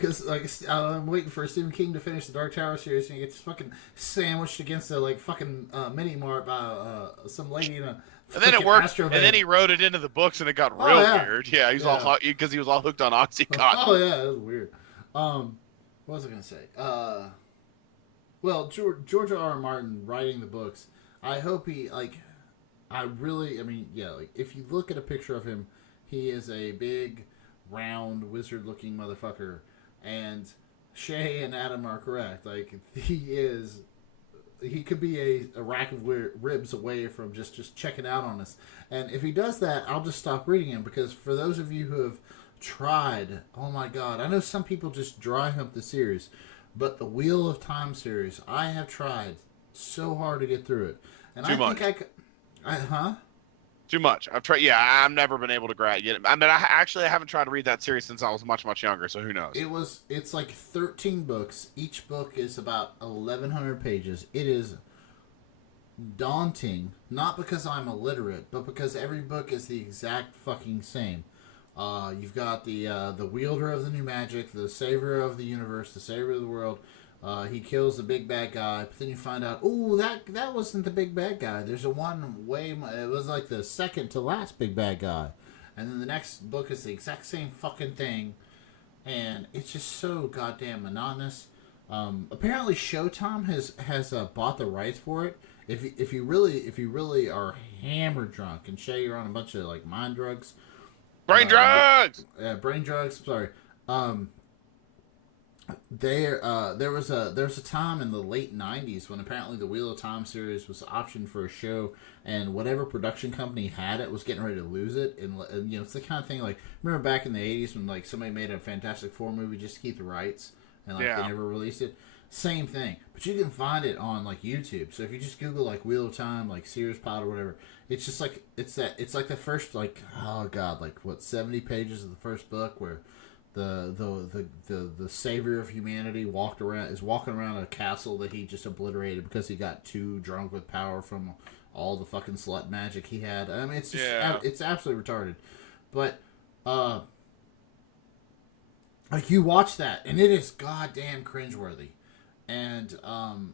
because I'm waiting for Stephen King to finish the Dark Tower series, and he gets fucking sandwiched against a fucking mini mart by some lady in a. And then it worked, and then he wrote it into the books, and it got real weird. Yeah, he was all because he was all hooked on OxyContin. Oh yeah, it was weird. What was I gonna say? Well, George R.R. Martin writing the books. I hope he if you look at a picture of him, he is a big, round, wizard-looking motherfucker. And Shay and Adam are correct. He could be a rack of ribs away from just checking out on us. And if he does that, I'll just stop reading him, because for those of you who have tried, oh my God, I know some people just dry hump the series, but the Wheel of Time series, I have tried so hard to get through it. And Too much. I've tried. Yeah, I've never been able to grab it. I mean, I haven't tried to read that series since I was much younger. So who knows? It's like 13 books. Each book is about 1,100 pages. It is daunting, not because I'm illiterate, but because every book is the exact fucking same. You've got the wielder of the new magic, the savior of the universe, the savior of the world. He kills the big bad guy, but then you find out, oh, that wasn't the big bad guy. There's it was like the second to last big bad guy. And then the next book is the exact same fucking thing, and it's just so goddamn monotonous. Apparently Showtime has bought the rights for it. If you really are hammered drunk, and Shay, you're on a bunch of mind drugs. Brain drugs. Brain drugs. Sorry. There was a time in the late 90s when apparently the Wheel of Time series was optioned for a show, and whatever production company had it was getting ready to lose it. And it's the kind of thing remember back in the 80s when somebody made a Fantastic Four movie just to keep the rights, and they never released it. Same thing, but you can find it on YouTube. So if you just Google Wheel of Time, Sears Pod or whatever, it's just it's the first 70 pages of the first book where the savior of humanity is walking around a castle that he just obliterated because he got too drunk with power from all the fucking slut magic he had. I mean, it's just it's absolutely retarded, but you watch that and it is goddamn cringeworthy. And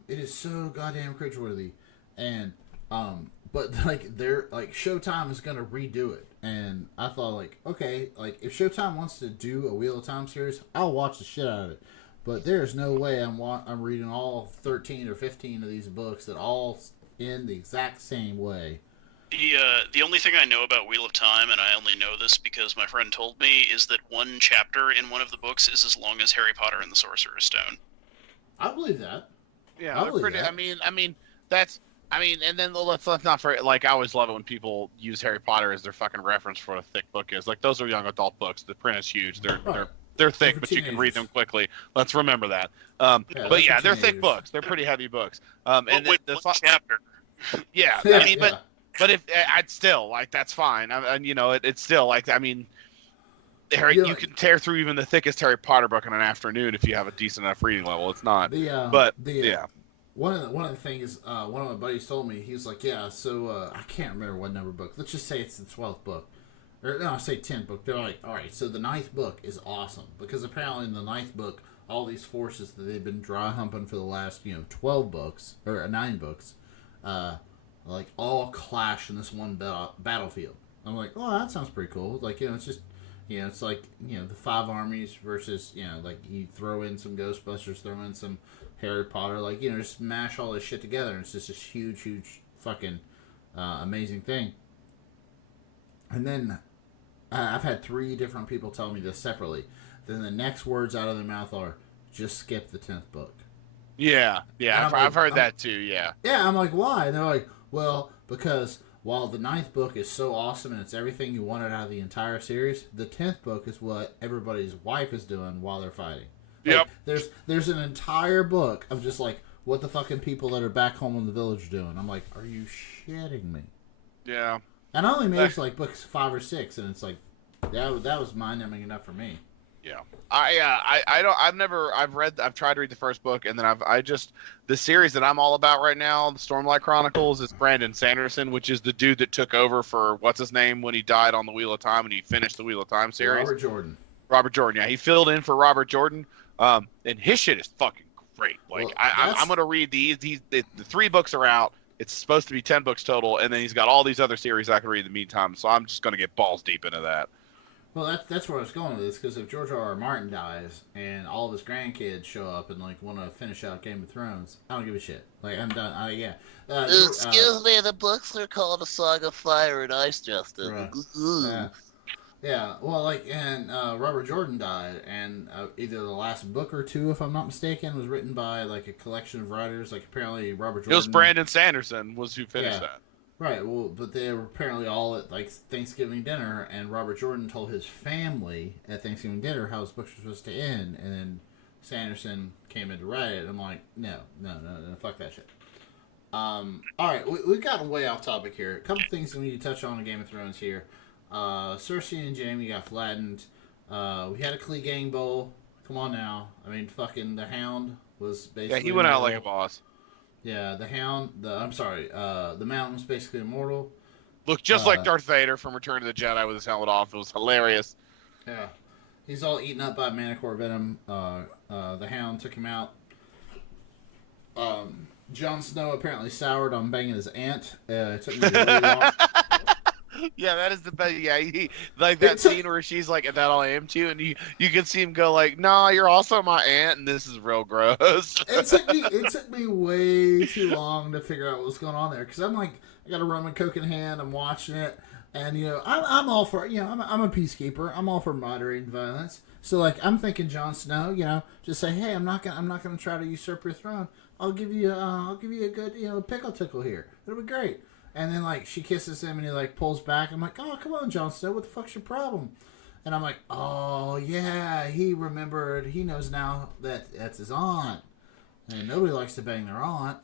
it is so goddamn cringeworthy, and but they're Showtime is gonna redo it, and I thought okay, if Showtime wants to do a Wheel of Time series, I'll watch the shit out of it. But there's no way I'm reading all 13 or 15 of these books that all end the exact same way. The only thing I know about Wheel of Time, and I only know this because my friend told me, is that one chapter in one of the books is as long as Harry Potter and the Sorcerer's Stone. I believe that. Yeah, I mean, that's I mean, and then let's not forget. Like, I always love it when people use Harry Potter as their fucking reference for what a thick book is. Like, those are young adult books. The print is huge. They're thick, but you can read them quickly. Let's remember that. But yeah, they're thick books. They're pretty heavy books. And the chapter. Yeah, I mean, but if I'd still like that's fine. And you know, it's still like I mean, you can tear through even the thickest Harry Potter book in an afternoon if you have a decent enough reading level. It's not. Yeah. One of the things one of my buddies told me, he was like, yeah, so I can't remember what number book. Let's just say it's the 12th book. Or no, I say 10th book. They're like, all right, so the 9th book is awesome because apparently in the 9th book, all these forces that they've been dry humping for the last 12 books or 9 books, like all clash in this one battlefield. I'm like, oh, that sounds pretty cool. Like it's just. It's like, the 5 armies versus, like you throw in some Ghostbusters, throw in some Harry Potter, like, just mash all this shit together. And it's just this huge, huge fucking amazing thing. And then I've had 3 different people tell me this separately. Then the next words out of their mouth are, just skip the 10th book. Yeah, I've heard that too, yeah. Yeah, I'm like, why? And they're like, well, because... while the 9th book is so awesome and it's everything you wanted out of the entire series, the 10th book is what everybody's wife is doing while they're fighting. Like, yep. There's an entire book of just like what the fucking people that are back home in the village are doing. I'm like, are you shitting me? Yeah. And I only made like books 5 or 6, and it's like that was mind-numbing enough for me. Yeah, I've tried to read the first book, and then the series that I'm all about right now, the Stormlight Chronicles, is Brandon Sanderson, which is the dude that took over for what's his name when he died on the Wheel of Time and he finished the Wheel of Time series. Robert Jordan, yeah, he filled in for Robert Jordan, and his shit is fucking great. Like well, I'm gonna read these. The 3 books are out. It's supposed to be 10 books total, and then he's got all these other series I can read in the meantime. So I'm just gonna get balls deep into that. Well, that's where I was going with this, because if George R.R. Martin dies and all of his grandkids show up and like want to finish out Game of Thrones, I don't give a shit. Like I'm done. Excuse me, the books are called A Song of Fire and Ice, Justin. Right. Yeah. Well, and Robert Jordan died, and either the last book or 2, if I'm not mistaken, was written by like a collection of writers. Like apparently Robert Jordan. It was Brandon Sanderson was who finished that. Right, well, but they were apparently all at, like, Thanksgiving dinner, and Robert Jordan told his family at Thanksgiving dinner how his books were supposed to end, and then Sanderson came in to write it, and I'm like, no, fuck that shit. Alright, we've gotten way off topic here. A couple things we need to touch on in Game of Thrones here. Cersei and Jaime got flattened. We had a Clegane Bowl. Come on now. I mean, fucking the Hound was basically... Yeah, he went out like a boss. Yeah, the Mountain was basically immortal. Looked just like Darth Vader from Return of the Jedi with his helmet off. It was hilarious. Yeah. He's all eaten up by Manticore Venom. The Hound took him out. Jon Snow apparently soured on banging his aunt. It took me really long. Yeah, that is the best. Yeah, like that scene where she's like, "That all I am to you," and you can see him go like, "Nah, you're also my aunt," and this is real gross. It took me way too long to figure out what was going on there, because I'm like, I got a rum and coke in hand, I'm watching it, and I'm all for I'm a peacekeeper, I'm all for moderating violence. So like I'm thinking Jon Snow, just say, hey, I'm not gonna try to usurp your throne. I'll give you a good pickle tickle here. It'll be great. And then, like, she kisses him, and he, like, pulls back. I'm like, oh, come on, Jon Snow. What the fuck's your problem? And I'm like, oh, yeah, he remembered. He knows now that that's his aunt. And nobody likes to bang their aunt.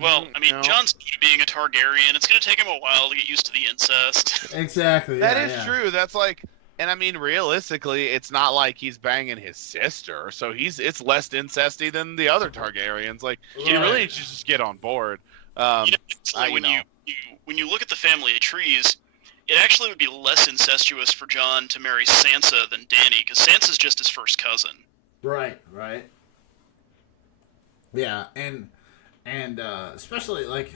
Well, I mean, Jon's being a Targaryen, it's going to take him a while to get used to the incest. Exactly. That is true. That's like... And, I mean, realistically, it's not like he's banging his sister. So it's less incesty than the other Targaryens. Like, he really needs to just get on board. When you look at the family trees, it actually would be less incestuous for Jon to marry Sansa than Dany, because Sansa's just his first cousin. Right. Yeah, and especially, like,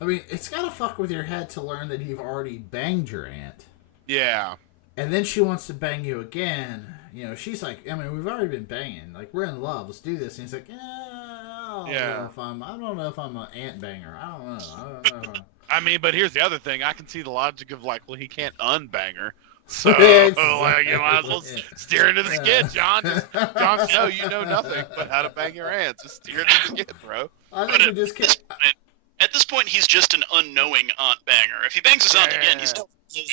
I mean, it's gotta fuck with your head to learn that you've already banged your aunt. Yeah. And then she wants to bang you again. She's like, I mean, we've already been banging. Like, we're in love. Let's do this. And he's like, I don't know if I'm an ant banger. I don't know. I mean, but here's the other thing. I can see the logic of, like, well, he can't unbang her. So, you might as well steer into the skid, Jon. Jon Snow, you know nothing but how to bang your ants. Just steer into the skid, bro. I think we just can't... At this point, he's just an unknowing aunt banger. If he bangs his aunt again, he's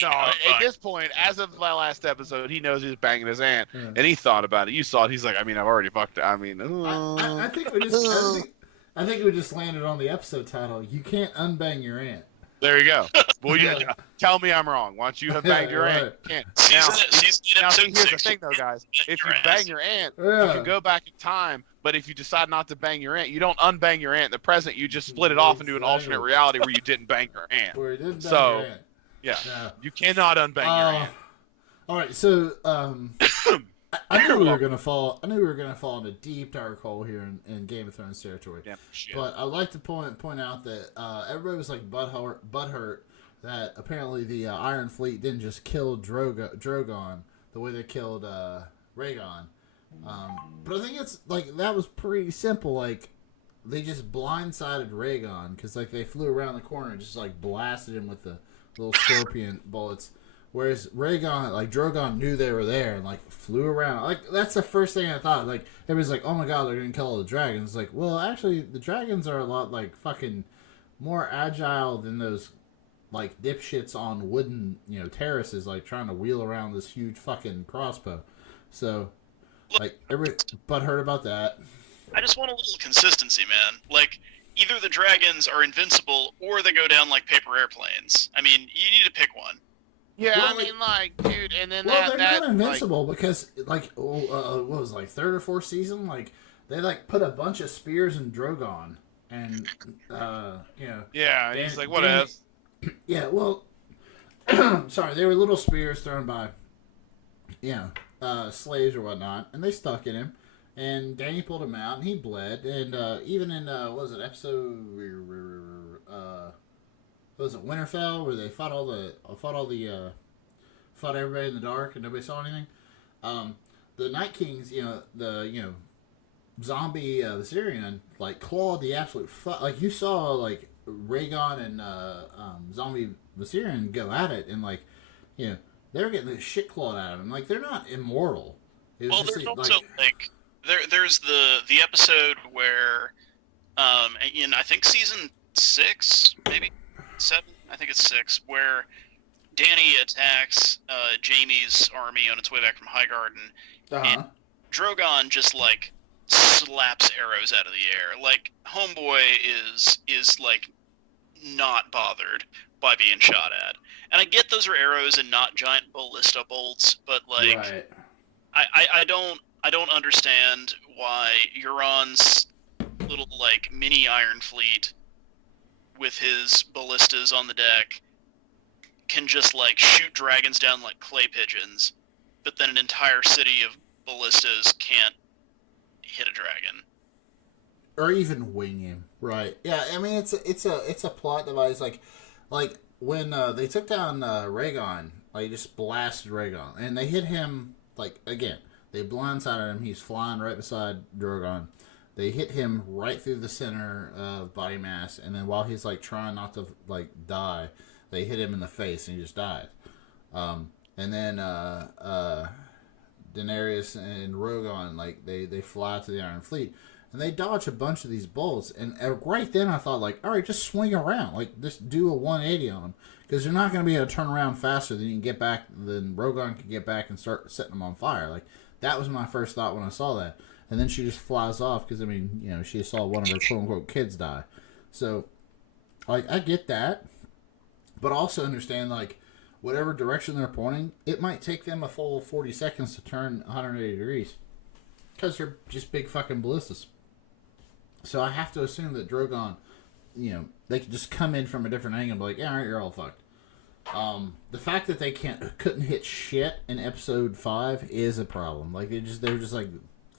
no. At this point, as of the last episode, he knows he's banging his aunt, and he thought about it. You saw it. He's like, I mean, I've already fucked it. I mean, I think we just I think we just landed on the episode title. You can't unbang your aunt. There you go. Well, tell me I'm wrong. Once you have banged your aunt, you can't. Now, here's the thing, though, guys. If you bang your aunt, you can go back in time. But if you decide not to bang your aunt, you don't unbang your aunt in the present. You just split it off into an alternate reality where you didn't bang your aunt. Where you didn't bang your aunt. Yeah, you cannot unbang your aunt. All right, so I knew we were gonna fall. I knew we were gonna fall into deep dark hole here in Game of Thrones territory. Yeah, shit. But I'd like to point out that everybody was like butthurt that apparently the Iron Fleet didn't just kill Drogon the way they killed Rhaegon. But I think it's like that was pretty simple. Like they just blindsided Rhaegon because like they flew around the corner and just like blasted him with the little scorpion bullets. Whereas Drogon knew they were there and, like, flew around. Like, that's the first thing I thought. Like, everybody's like, oh my god, they're gonna kill all the dragons. It's like, well, actually, the dragons are a lot, like, fucking more agile than those, like, dipshits on wooden, terraces, like, trying to wheel around this huge fucking crossbow. So, like, everybody butthurt about that. I just want a little consistency, man. Like, either the dragons are invincible or they go down like paper airplanes. I mean, you need to pick one. Yeah, well, I mean, like, dude, and then they're not invincible because, like, what was it, like, third or fourth season? Like, they, like, put a bunch of spears in Drogon, and, Yeah, he's like, what else? Yeah, well, sorry, they were little spears thrown by, slaves or whatnot, and they stuck in him, and Dany pulled him out, and he bled, and, even in, what was it, episode, was it Winterfell where they fought everybody in the dark and nobody saw anything? The Night Kings, zombie Viserion, like clawed the absolute like you saw like Rhaegon and zombie Viserion go at it and like they were getting the shit clawed out of them. Like they're not immortal. Well, there's also like there's the episode where in I think season 6 maybe. 7, I think it's 6, where Dany attacks Jaime's army on its way back from Highgarden, and Drogon just like slaps arrows out of the air. Like homeboy is like not bothered by being shot at, and I get those are arrows and not giant ballista bolts, but like right. I don't understand why Euron's little like mini Iron Fleet with his ballistas on the deck can just like shoot dragons down like clay pigeons, but then an entire city of ballistas can't hit a dragon or even wing him. Right? Yeah. I mean, it's a plot device. Like when they took down Rhaegon, like just blasted Rhaegon, and they hit him like again. They blindsided him. He's flying right beside Drogon. They hit him right through the center of body mass, and then while he's like trying not to like die, they hit him in the face, and he just dies. And then Daenerys and Rogan, like they fly to the Iron Fleet, and they dodge a bunch of these bolts. And right then, I thought like, all right, just swing around, like just do a 180 on them, because you're not going to be able to turn around faster than you can get back. Then Rogan can get back and start setting them on fire. Like that was my first thought when I saw that. And then she just flies off because, I mean, she saw one of her quote-unquote kids die. So, like, I get that. But also understand, like, whatever direction they're pointing, it might take them a full 40 seconds to turn 180 degrees. Because they're just big fucking ballistas. So I have to assume that Drogon, they could just come in from a different angle and be like, yeah, all right, you're all fucked. The fact that they couldn't hit shit in episode 5 is a problem. Like, they were just like...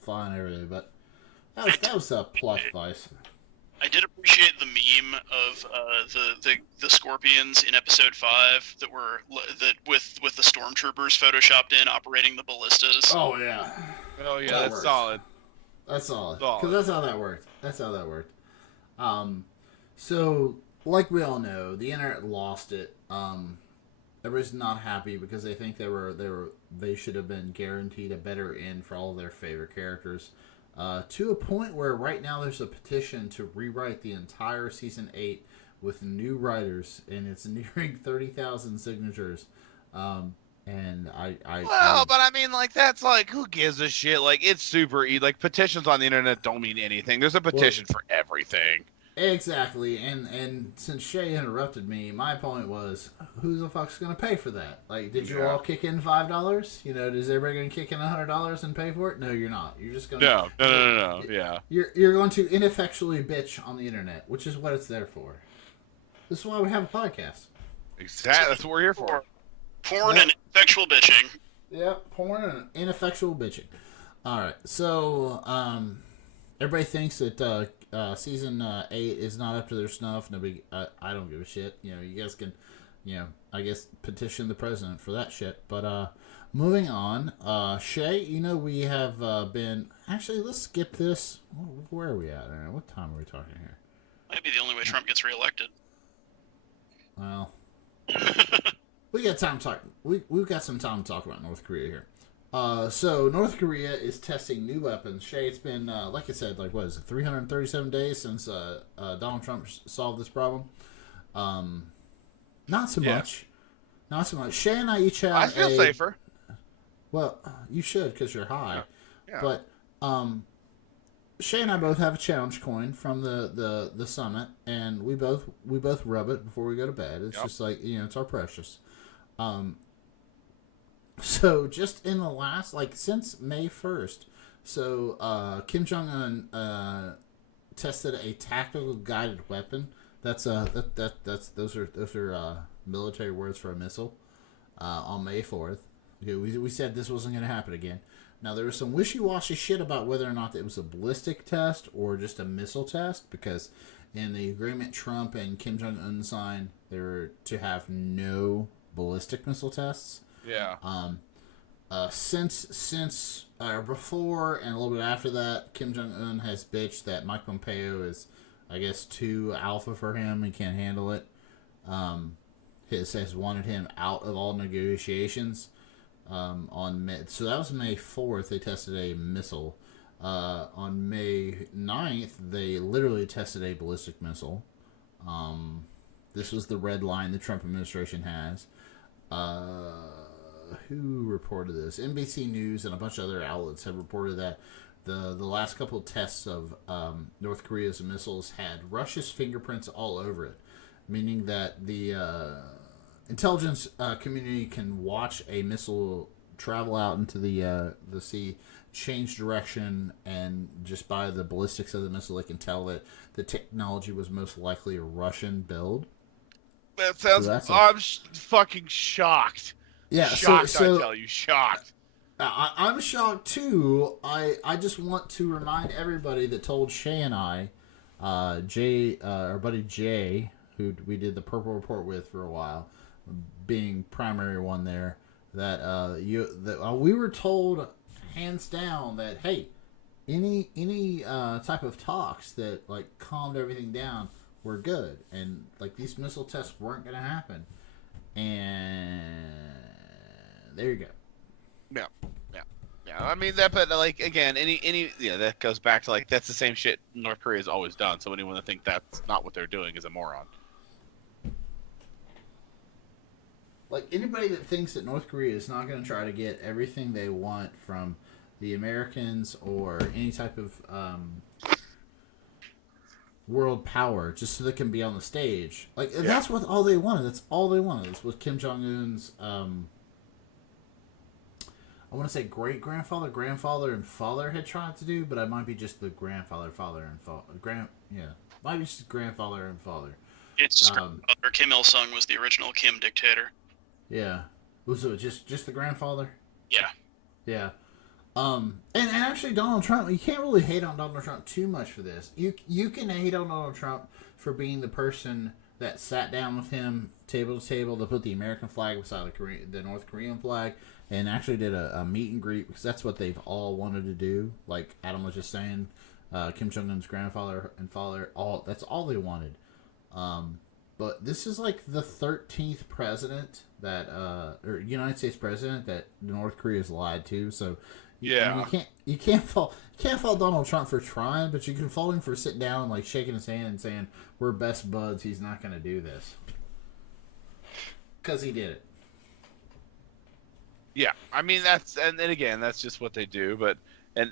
flying everything, but that was a plot device. I did appreciate the meme of the scorpions in episode 5 that were with the stormtroopers photoshopped in operating the ballistas. Oh yeah, that's solid. That's solid because that's how that worked. So like we all know, the internet lost it. Everybody's not happy because they think they should have been guaranteed a better end for all of their favorite characters. to a point where right now there's a petition to rewrite the entire season 8 with new writers, and it's nearing 30,000 signatures. And but I mean, like, that's like, who gives a shit? Like, it's super easy. Like, petitions on the internet don't mean anything. There's a petition for everything. Exactly, and since Shay interrupted me, my point was, who the fuck's gonna pay for that? Like, did you all kick in $5? You know, is everybody gonna kick in $100 and pay for it? No, you're not. You're just gonna No. Yeah, you're going to ineffectually bitch on the internet, which is what it's there for. This is why we have a podcast. Exactly. That's what we're here for. Porn and ineffectual bitching. Yep, porn and ineffectual bitching. All right, so everybody thinks that season 8 is not up to their snuff. Nobody, I don't give a shit. You know, you guys can, I guess petition the president for that shit. But moving on, Shay, we have been. Actually, let's skip this. Where are we at? What time are we talking here? Might be the only way Trump gets reelected. Well. We got time to talk. We've got some time to talk about North Korea here. So North Korea is testing new weapons. Shay, it's been like I said, what is it, 337 days since Donald Trump solved this problem. Not so much. Not so much. Shay and I each have. I feel safer. Well, you should because you're high. Yeah. But Shay and I both have a challenge coin from the summit, and we both rub it before we go to bed. It's just like it's our precious. So just in the last, since May 1st, so Kim Jong-un tested a tactical guided weapon. Those are military words for a missile. On May 4th, okay, we said this wasn't going to happen again. Now there was some wishy-washy shit about whether or not it was a ballistic test or just a missile test, because in the agreement Trump and Kim Jong-un signed, they were to have no ballistic missile tests. Yeah. Since before and a little bit after that, Kim Jong-un has bitched that Mike Pompeo is, I guess, too alpha for him. He can't handle it. Has wanted him out of all negotiations. So that was May 4th. They tested a missile. On May 9th, they literally tested a ballistic missile. This was the red line the Trump administration has. Who reported this? NBC News and a bunch of other outlets have reported that the last couple of tests of North Korea's missiles had Russia's fingerprints all over it, meaning that the intelligence community can watch a missile travel out into the sea, change direction, and just by the ballistics of the missile, they can tell that the technology was most likely a Russian build. That sounds. So I'm fucking shocked. Yeah, shocked. So I tell you, shocked. I'm shocked too. I just want to remind everybody that told Shay and I, our buddy Jay, who we did the Purple Report with for a while, being primary one there, that we were told hands down that, hey, any type of talks that calmed everything down were good, and these missile tests weren't going to happen, and there you go. Yeah. I mean that, but again, that goes back to that's the same shit North Korea's always done. So anyone that think that's not what they're doing is a moron. Anybody that thinks that North Korea is not going to try to get everything they want from the Americans or any type of world power just so they can be on the stage, that's what all they wanted. That's all they wanted. That's what Kim Jong-un's I want to say great-grandfather, grandfather, and father had tried to do, but I might be just the grandfather, father, and father. Might be just grandfather and father. It's grandfather. Kim Il-sung was the original Kim dictator. Yeah. Was it just the grandfather? Yeah. Yeah. And actually Donald Trump, you can't really hate on Donald Trump too much for this. You can hate on Donald Trump for being the person that sat down with him table to table to put the American flag beside the North Korean flag and actually did a meet and greet, because that's what they've all wanted to do. Like Adam was just saying, Kim Jong-un's grandfather and father, that's all they wanted. But this is the 13th president that, or United States president that North Korea has lied to. So, Yeah. You can't fault Donald Trump for trying, but you can fault him for sitting down and like shaking his hand and saying we're best buds. He's not going to do this because he did it. Yeah, I mean that's and then again that's just what they do. But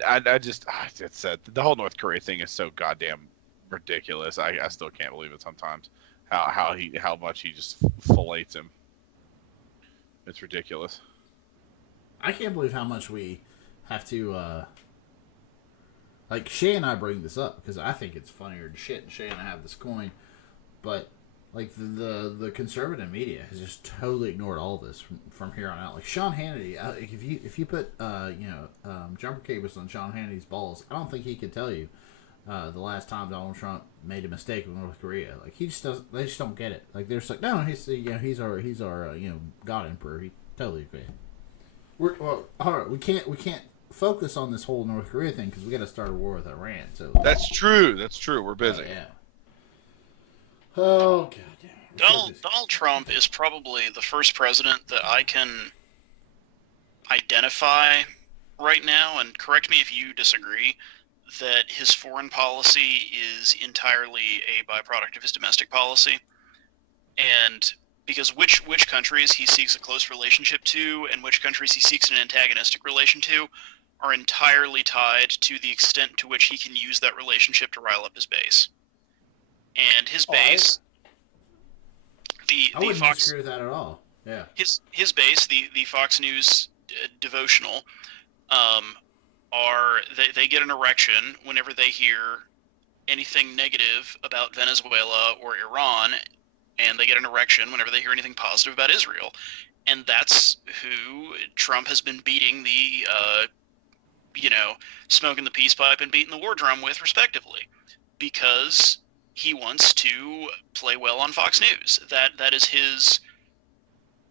I just it's the whole North Korea thing is so goddamn ridiculous. I still can't believe it sometimes. How much he just fillets him. It's ridiculous. I can't believe how much we have to. Like Shay and I bring this up because I think it's funnier than shit. And Shay and I have this coin, but like the conservative media has just totally ignored all this from here on out. Like Sean Hannity, if you put jumper cables on Sean Hannity's balls, I don't think he could tell you the last time Donald Trump made a mistake with North Korea. Like he just doesn't. They just don't get it. Like they're just like, no, he's our God Emperor. He totally agree. All right. We can't focus on this whole North Korea thing because we got to start a war with Iran. So that's true. We're busy. Yeah. Oh god damn. Donald Trump is probably the first president that I can identify right now, and correct me if you disagree, that his foreign policy is entirely a byproduct of his domestic policy. And because which countries he seeks a close relationship to and which countries he seeks an antagonistic relation to are entirely tied to the extent to which he can use that relationship to rile up his base. And his base, I wouldn't disagree with that at all. Yeah. His base, the Fox News devotional, they get an erection whenever they hear anything negative about Venezuela or Iran, and they get an erection whenever they hear anything positive about Israel. And that's who Trump has been beating the, smoking the peace pipe and beating the war drum with, respectively, because he wants to play well on Fox News. That is his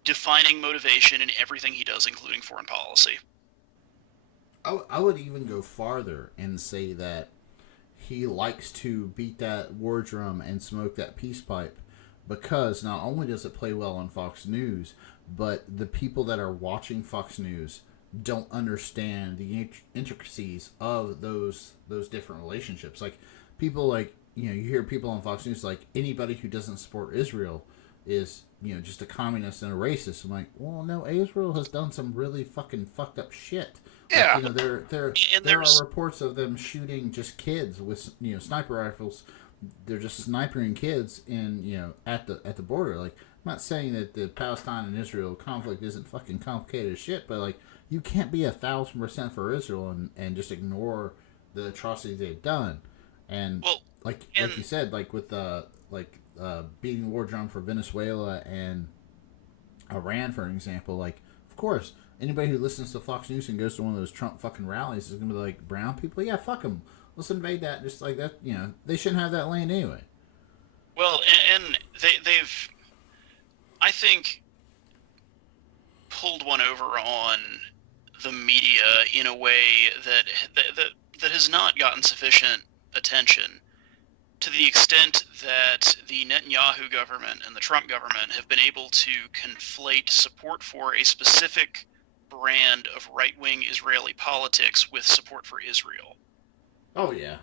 defining motivation in everything he does, including foreign policy. I would even go farther and say that he likes to beat that war drum and smoke that peace pipe because not only does it play well on Fox News, but the people that are watching Fox News don't understand the intricacies of those different relationships. Like people like, you hear people on Fox News like anybody who doesn't support Israel is, just a communist and a racist. I'm like, well, no, Israel has done some really fucking fucked up shit. Yeah. Like, there are reports of them shooting just kids with, sniper rifles. They're just snipering kids at the border. Like, I'm not saying that the Palestine and Israel conflict isn't fucking complicated as shit, but like, you can't be 1,000% for Israel and just ignore the atrocities they've done. And like you said, like with beating the war drum for Venezuela and Iran, for an example, like of course anybody who listens to Fox News and goes to one of those Trump fucking rallies is gonna be like, brown people, yeah, fuck them, let's invade that, just like that. They shouldn't have that land anyway. Well, and they've, I think, pulled one over on the media in a way that has not gotten sufficient attention, to the extent that the Netanyahu government and the Trump government have been able to conflate support for a specific brand of right-wing Israeli politics with support for Israel. Oh, yeah.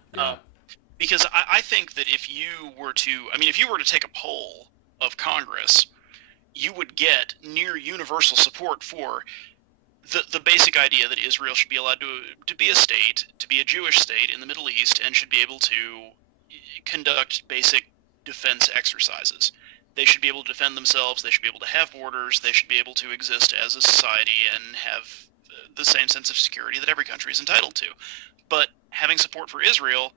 Because I think that if you were to take a poll of Congress, you would get near universal support for the basic idea that Israel should be allowed to be a state, to be a Jewish state in the Middle East, and should be able to conduct basic defense exercises. They should be able to defend themselves. They should be able to have borders. They should be able to exist as a society and have the same sense of security that every country is entitled to. But having support for Israel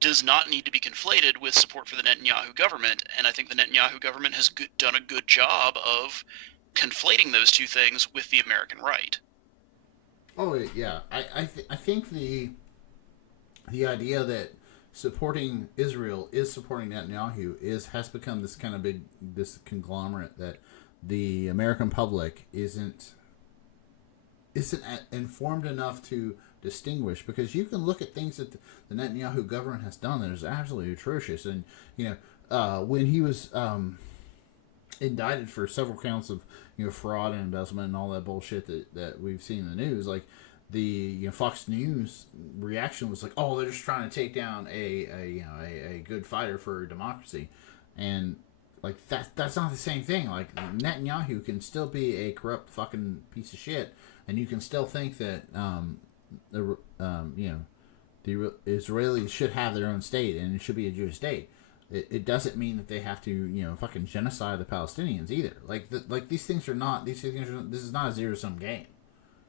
does not need to be conflated with support for the Netanyahu government, and I think the Netanyahu government has done a good job of conflating those two things with the American right. Oh yeah, I think the idea that supporting Israel is supporting Netanyahu has become this kind of this conglomerate that the American public isn't informed enough to distinguish, because you can look at things that the Netanyahu government has done that is absolutely atrocious. And when he was indicted for several counts of fraud and embezzlement and all that bullshit that we've seen in the news. Like the Fox News reaction was like, oh, they're just trying to take down a good fighter for democracy, and like that's not the same thing. Like Netanyahu can still be a corrupt fucking piece of shit, and you can still think that the Israelis should have their own state and it should be a Jewish state. It doesn't mean that they have to fucking genocide the Palestinians either. Like these things are not this is not a zero-sum game.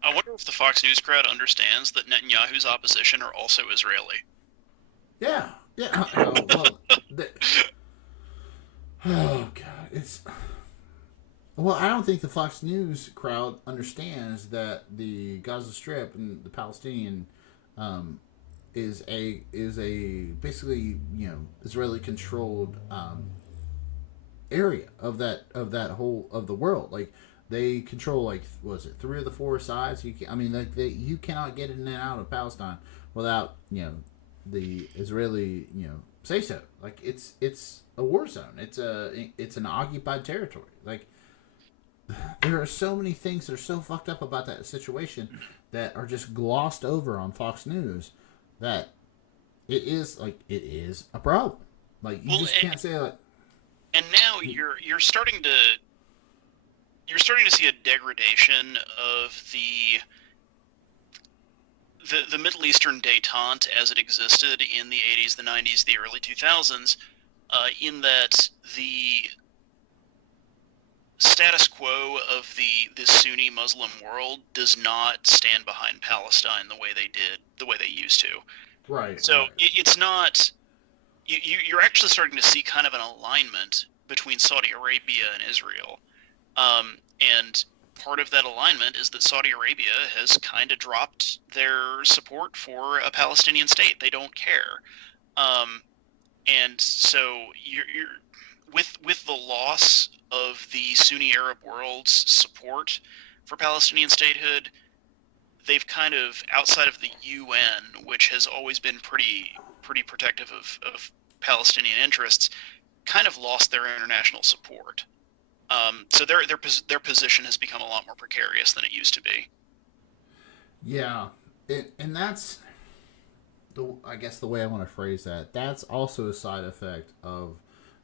I wonder if the Fox News crowd understands that Netanyahu's opposition are also Israeli. Yeah. Oh god, it's. Well, I don't think the Fox News crowd understands that the Gaza Strip and the Palestinian is a basically Israeli controlled area of that whole of the world. Like they control like what is it 3 of the 4 sides. You cannot get in and out of Palestine without the Israeli say so. Like it's a war zone. It's an occupied territory. Like there are so many things that are so fucked up about that situation that are just glossed over on Fox News that it is a problem. Like you just can't say like. And now you're starting to see a degradation of the Middle Eastern détente as it existed in the 80s, the 90s, the early 2000s, in that the status quo of the Sunni Muslim world does not stand behind Palestine the way they used to. Right. So right. It's not. You're actually starting to see kind of an alignment between Saudi Arabia and Israel, and part of that alignment is that Saudi Arabia has kind of dropped their support for a Palestinian state. They don't care, and so you're with the loss of the Sunni Arab world's support for Palestinian statehood, they've kind of, outside of the UN, which has always been pretty protective of Palestinian interests, kind of lost their international support. So their position has become a lot more precarious than it used to be. Yeah, and that's I guess the way I want to phrase that. That's also a side effect of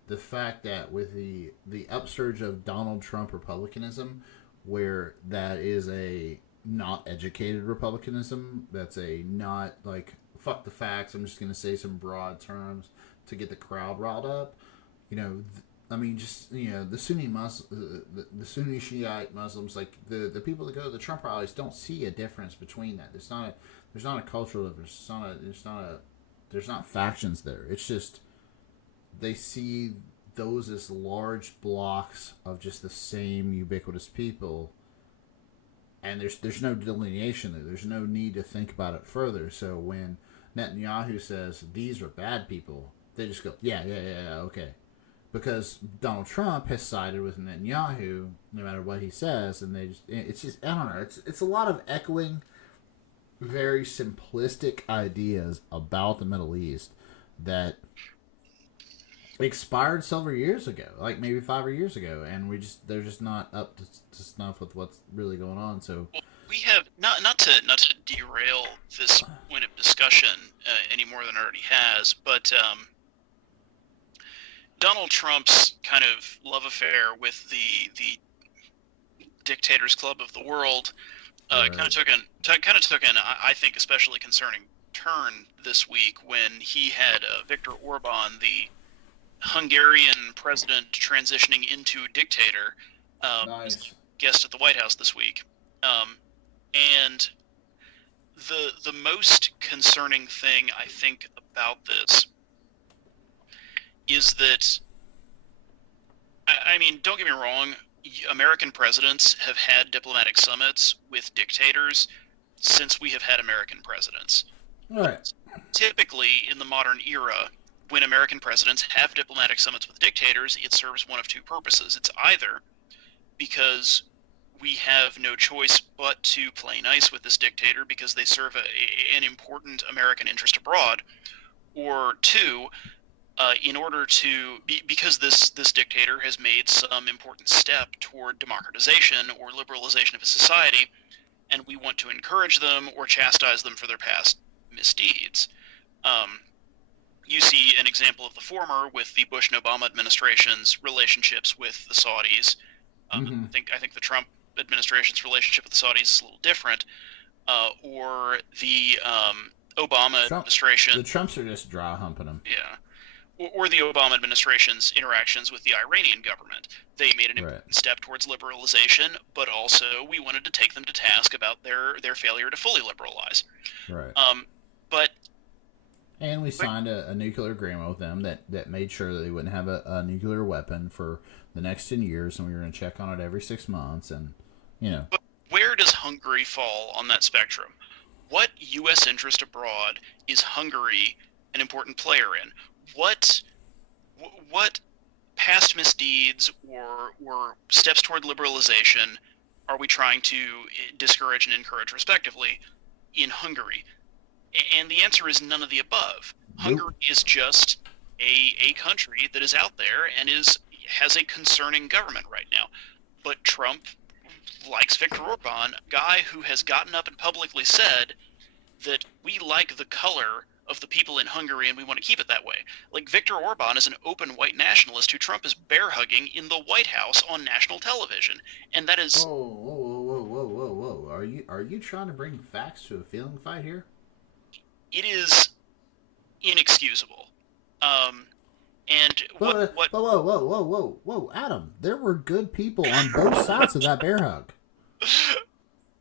the fact that with the upsurge of Donald Trump republicanism, where that is a not educated republicanism, that's a not like fuck the facts, I'm just going to say some broad terms to get the crowd riled up. The Sunni the Sunni Shiite Muslims, like the people that go to the Trump rallies, don't see a difference between that. There's not a cultural difference. There's not factions there. It's just they see those as large blocks of just the same ubiquitous people, and there's no delineation there. There's no need to think about it further. So when Netanyahu says these are bad people, they just go, yeah, okay. Because Donald Trump has sided with Netanyahu no matter what he says, and it's just, I don't know, it's a lot of echoing very simplistic ideas about the Middle East that expired several years ago, like maybe 5 years ago, and they're just not up to snuff with what's really going on. So we have not to derail this point of discussion any more than it already has, but Donald Trump's kind of love affair with the dictators club of the world kind of took an I think especially concerning turn this week when he had Viktor Orban, the Hungarian president transitioning into dictator, nice. guest at the White House this week, and the most concerning thing I think about this is that, I mean, don't get me wrong, American presidents have had diplomatic summits with dictators since we have had American presidents. Right. Typically, in the modern era, when American presidents have diplomatic summits with dictators, it serves one of two purposes. It's either because we have no choice but to play nice with this dictator because they serve an important American interest abroad, or two, in order to because this dictator has made some important step toward democratization or liberalization of his society, and we want to encourage them or chastise them for their past misdeeds. You see an example of the former with the Bush and Obama administration's relationships with the Saudis. I think the Trump administration's relationship with the Saudis is a little different, or the Obama administration. The Trumps are just dry humping them. Yeah. Or the Obama administration's interactions with the Iranian government. They made an important step towards liberalization, but also we wanted to take them to task about their failure to fully liberalize. Right. And we signed a nuclear agreement with them that made sure that they wouldn't have a nuclear weapon for the next 10 years, and we were going to check on it every 6 months, and, you know. But where does Hungary fall on that spectrum? What U.S. interest abroad is Hungary an important player in? What past misdeeds or steps toward liberalization are we trying to discourage and encourage, respectively, in Hungary? And the answer is none of the above. Nope. Hungary is just a country that is out there and has a concerning government right now. But Trump likes Viktor Orban, a guy who has gotten up and publicly said that we like the color of the people in Hungary and we want to keep it that way. Like, Viktor Orban is an open white nationalist who Trump is bear hugging in the White House on national television. And that is... Whoa. Are you trying to bring facts to a feeling fight here? It is inexcusable. Whoa, Adam! There were good people on both sides of that bear hug.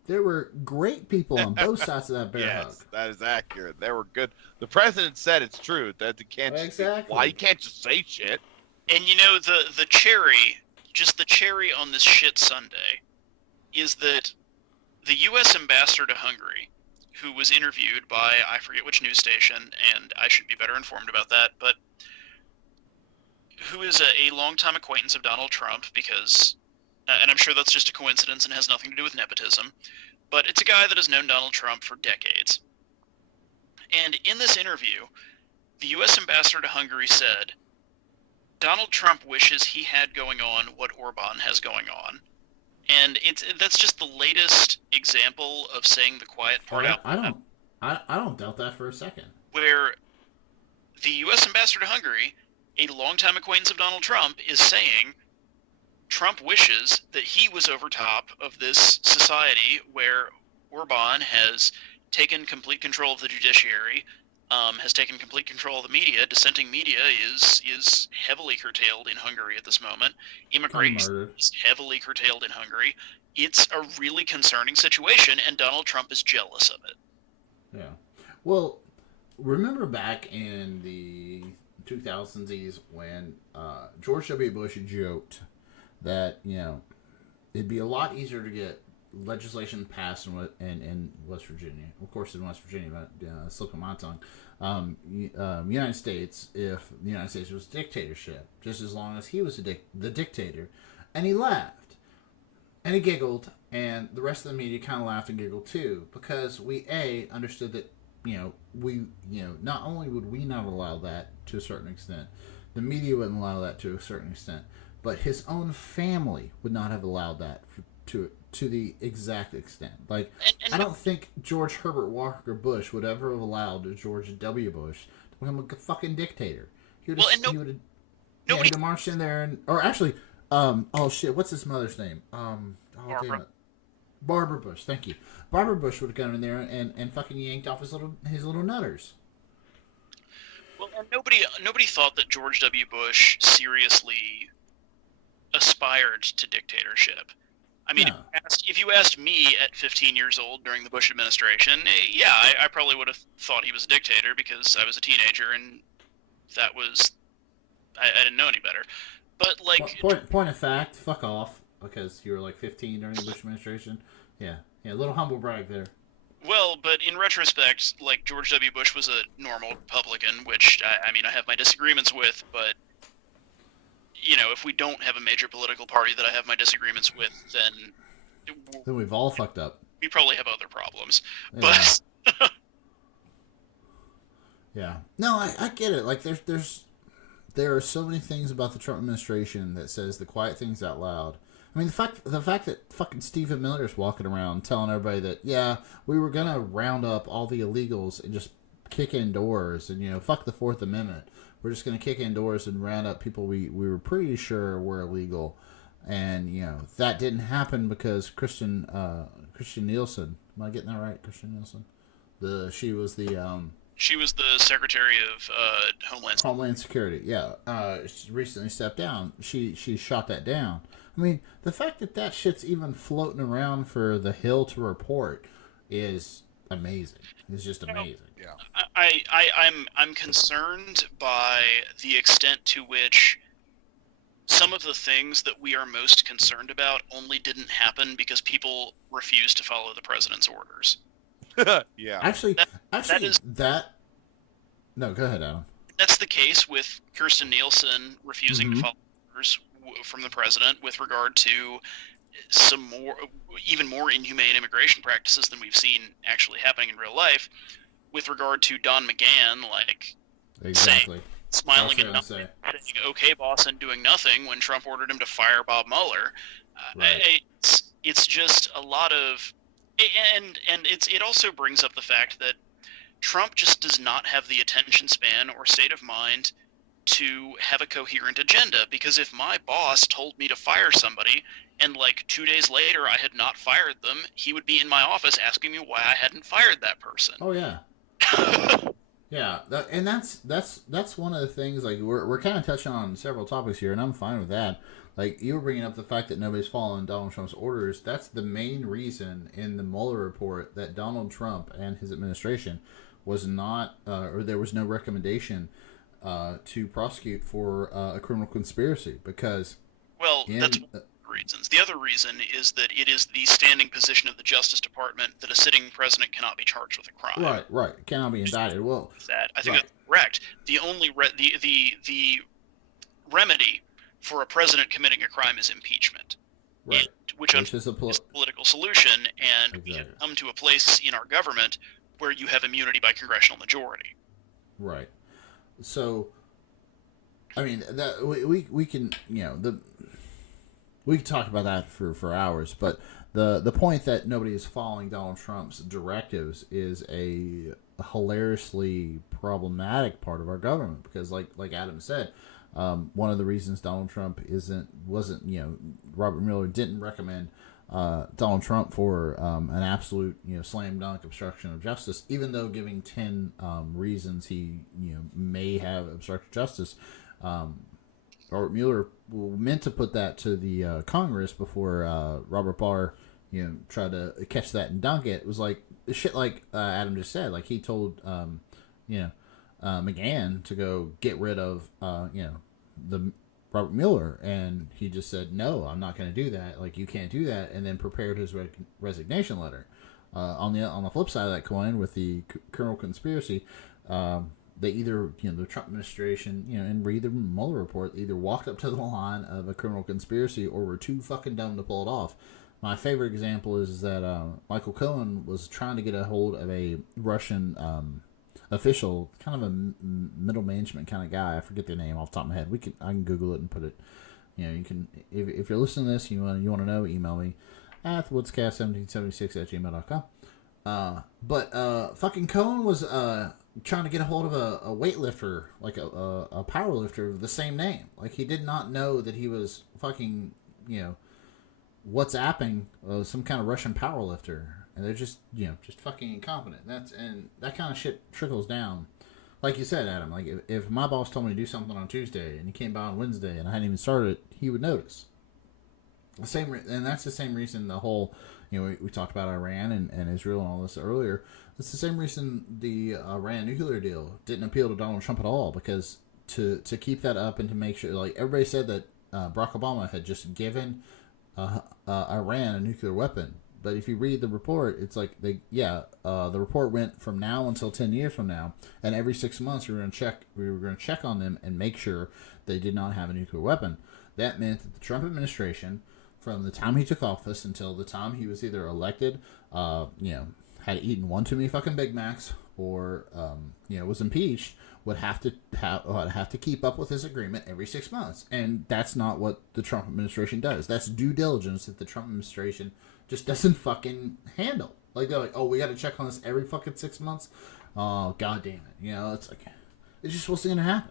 There were great people on both sides of that bear hug. Yes, that is accurate. There were good. The president said it's true. That you can't. Exactly. Why you can't just say shit? And you know the cherry on this shit sundae, is that the U.S. ambassador to Hungary, who was interviewed by, I forget which news station, and I should be better informed about that, but who is a longtime acquaintance of Donald Trump, because, and I'm sure that's just a coincidence and has nothing to do with nepotism, but it's a guy that has known Donald Trump for decades. And in this interview, the U.S. ambassador to Hungary said, Donald Trump wishes he had going on what Orban has going on. And that's just the latest example of saying the quiet part out loud. I don't doubt that for a second. Where the U.S. ambassador to Hungary, a longtime acquaintance of Donald Trump, is saying Trump wishes that he was over top of this society where Orban has taken complete control of the judiciary, has taken complete control of the media. Dissenting media is heavily curtailed in Hungary at this moment. Immigration is heavily curtailed in Hungary. It's a really concerning situation, and Donald Trump is jealous of it. Yeah. Well, remember back in the 2000s when George W. Bush joked that, you know, it'd be a lot easier to get legislation passed in West Virginia. Of course, in West Virginia, but slip of my tongue. United States, if the United States was a dictatorship, just as long as he was the dictator. And he laughed. And he giggled. And the rest of the media kind of laughed and giggled too. Because we, understood that, not only would we not allow that to a certain extent, the media wouldn't allow that to a certain extent, but his own family would not have allowed that to the exact extent. Like, I don't think George Herbert Walker Bush would ever have allowed George W. Bush to become a fucking dictator. He would have marched in there what's his mother's name? Barbara. Barbara Bush, thank you. Barbara Bush would have gone in there and fucking yanked off his little nutters. Well, and nobody thought that George W. Bush seriously aspired to dictatorship. I mean, no. if you asked me at 15 years old during the Bush administration, I probably would have thought he was a dictator because I was a teenager and that was... I didn't know any better. But, like... Point of fact, fuck off, because you were like 15 during the Bush administration. Yeah, a little humble brag there. Well, but in retrospect, like, George W. Bush was a normal Republican, which, I have my disagreements with, but... if we don't have a major political party that I have my disagreements with, then we've all fucked up. We probably have other problems. Yeah. But yeah. No, I get it. Like, there's there are so many things about the Trump administration that says the quiet things out loud. I mean, the fact that fucking Stephen Miller's walking around telling everybody that, yeah, we were going to round up all the illegals and just kick indoors and, you know, fuck the Fourth Amendment. We're just going to kick indoors and round up people we were pretty sure were illegal. And, you know, that didn't happen because Christian Nielsen, am I getting that right? Christian Nielsen? She was the Secretary of Homeland Security. Yeah, she recently stepped down. She shot that down. I mean, the fact that shit's even floating around for the Hill to report is amazing. It's just amazing. Yeah. I'm concerned by the extent to which some of the things that we are most concerned about only didn't happen because people refused to follow the president's orders. Yeah. Actually, No, go ahead, Adam. That's the case with Kirsten Nielsen refusing to follow orders from the president with regard to some even more inhumane immigration practices than we've seen actually happening in real life. With regard to Don McGahn, like exactly smiling and nothing, saying "Okay, boss," and doing nothing when Trump ordered him to fire Bob Mueller. Right. It's just a lot of, and it also brings up the fact that Trump just does not have the attention span or state of mind to have a coherent agenda, because if my boss told me to fire somebody and like 2 days later I had not fired them, he would be in my office asking me why I hadn't fired that person. Oh yeah. Yeah, that's one of the things, like, we're kind of touching on several topics here, and I'm fine with that. Like, you were bringing up the fact that nobody's following Donald Trump's orders. That's the main reason in the Mueller report that Donald Trump and his administration was not, or there was no recommendation to prosecute for a criminal conspiracy, because... Well, that's one of the reasons. The other reason is that it is the standing position of the Justice Department that a sitting president cannot be charged with a crime. Right. Cannot be indicted. Well, I think that's correct. The only the remedy for a president committing a crime is impeachment, right? Which is a political solution, and we have come to a place in our government where you have immunity by congressional majority. Right. So, I mean, that we can, you know, we can talk about that for hours, but the point that nobody is following Donald Trump's directives is a hilariously problematic part of our government, because like Adam said, one of the reasons Donald Trump wasn't, you know, Robert Mueller didn't recommend Donald Trump for an absolute, you know, slam dunk obstruction of justice, even though giving 10 reasons he, you know, may have obstructed justice. Robert Mueller meant to put that to the Congress before Robert Barr, you know, tried to catch that and dunk it. It was like shit, like Adam just said. Like, he told, McGahn to go get rid of, the Robert Mueller, and he just said, no, I'm not going to do that. Like, you can't do that, and then prepared his resignation letter. On the flip side of that coin, with the criminal conspiracy, they either, you know, the Trump administration, you know, and read the Mueller report, either walked up to the line of a criminal conspiracy or were too fucking dumb to pull it off. My favorite example is that Michael Cohen was trying to get a hold of a Russian official, kind of a middle management kind of guy. I forget the name off the top of my head. I can Google it and put it. You know, you can, if you're listening to this, you want to know, email me at woodscast1776@gmail.com. But fucking Cohen was trying to get a hold of a weightlifter, like a power lifter of the same name. Like, he did not know that he was fucking, you know, WhatsApping some kind of Russian power lifter. And they're just, you know, just fucking incompetent. And that kind of shit trickles down. Like you said, Adam, like, if my boss told me to do something on Tuesday and he came by on Wednesday and I hadn't even started it, he would notice. And that's the same reason the whole, you know, we talked about Iran and Israel and all this earlier. It's the same reason the Iran nuclear deal didn't appeal to Donald Trump at all, because to keep that up and to make sure, like, everybody said that Barack Obama had just given Iran a nuclear weapon. But if you read the report, it's like the report went from now until 10 years from now, and every 6 months we were going to check on them and make sure they did not have a nuclear weapon. That meant that the Trump administration, from the time he took office until the time he was either elected, had eaten one too many fucking Big Macs, or was impeached would have to keep up with his agreement every 6 months, and that's not what the Trump administration does. That's due diligence that the Trump administration just doesn't fucking handle. Like, they're like, oh, we got to check on this every fucking 6 months. Oh, god damn it! It's like it's just what's gonna happen.